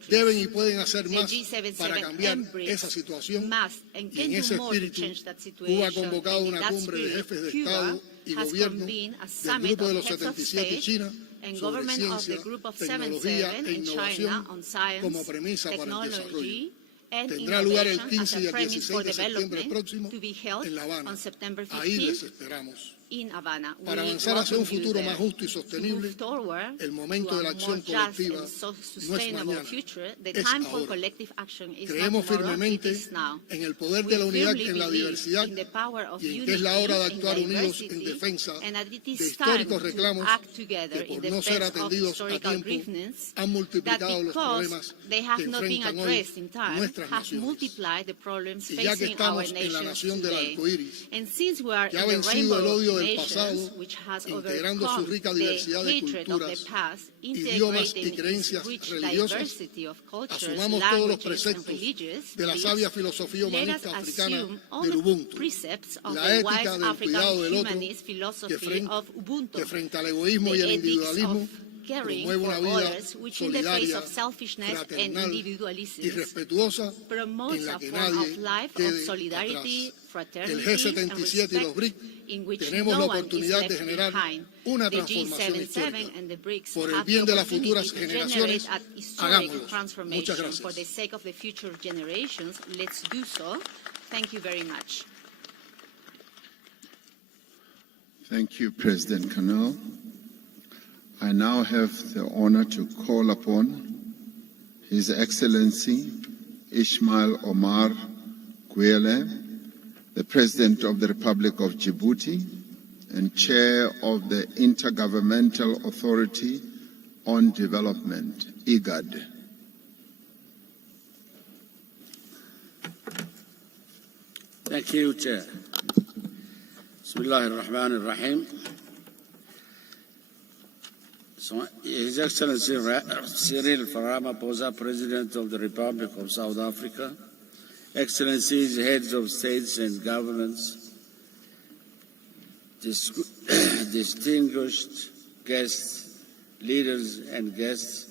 deben y pueden hacer más para cambiar esa situación y en ese espíritu Cuba ha convocado una cumbre de jefes de Estado y gobierno del Grupo de los 77 y China sobre ciencia, tecnología e innovación como premisa para el desarrollo. Tendrá lugar el 15 y el 16 de septiembre próximo en La Habana. Ahí les esperamos. Para avanzar hacia un futuro más justo y sostenible, el momento de la acción colectiva no es mañana, es ahora. Creemos firmemente en el poder de la unidad en la diversidad y en que es la hora de actuar unidos en defensa de históricos reclamos que por no ser atendidos a tiempo han multiplicado los problemas que enfrentan hoy nuestras naciones. Y ya que estamos en la nación del arco iris, que ha vencido el odio del pasado, integrando su rica diversidad de culturas, idiomas y creencias religiosas, asumamos todos los preceptos de la sabia filosofía humanista africana del Ubuntu, la ética del cuidado del otro, que frente al egoísmo y el individualismo promueve una vida solidaria, fraternal y respetuosa en la que nadie quede atrás. El G77 y los BRICS tenemos la oportunidad de generar una transformación histórica. Por el bien de las futuras generaciones, hagámoslo. Muchas gracias. Thank you, President Canal. I now have the honor to call upon His Excellency Ismail Omar Guelleh, the President of the Republic of Djibouti and Chair of the Intergovernmental Authority on Development, IGAD. Thank you, Chair. Bismillah ar-Rahman ar-Rahim. His Excellency Cyril Ramaphosa, President of the Republic of South Africa, Excellencies, heads of states and governments, distinguished guests, leaders and guests.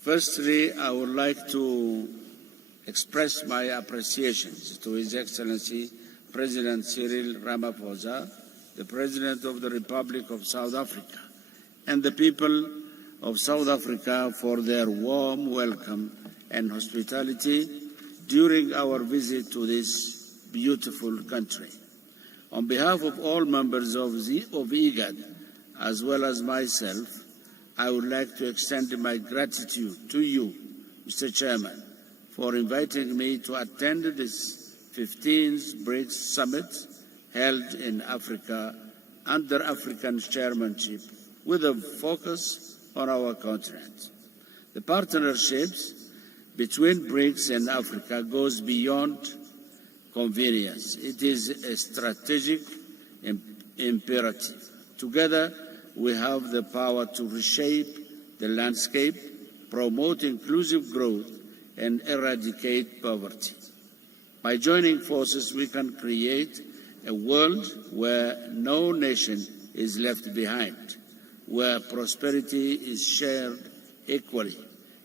Firstly, I would like to express my appreciations to His Excellency President Cyril Ramaphosa, the President of the Republic of South Africa, and the people of South Africa for their warm welcome and hospitality during our visit to this beautiful country. On behalf of all members of IGAD, as well as myself, I would like to extend my gratitude to you, Mr. Chairman, for inviting me to attend this 15th BRICS Summit held in Africa under African chairmanship with a focus on our continent. The partnerships between BRICS and Africa goes beyond convenience. It is a strategic imperative. Together, we have the power to reshape the landscape, promote inclusive growth, and eradicate poverty. By joining forces, we can create a world where no nation is left behind, where prosperity is shared equally,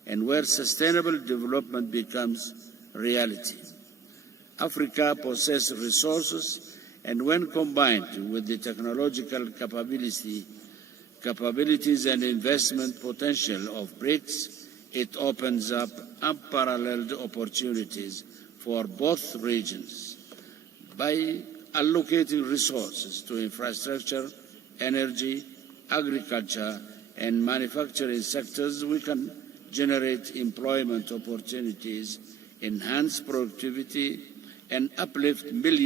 and where sustainable development becomes reality. Africa possesses resources, and when combined with the technological capabilities and investment potential of BRICS, it opens up unparalleled opportunities for both regions. By allocating resources to infrastructure, energy, agriculture, and manufacturing sectors, we can generate employment opportunities, enhance productivity, and uplift millions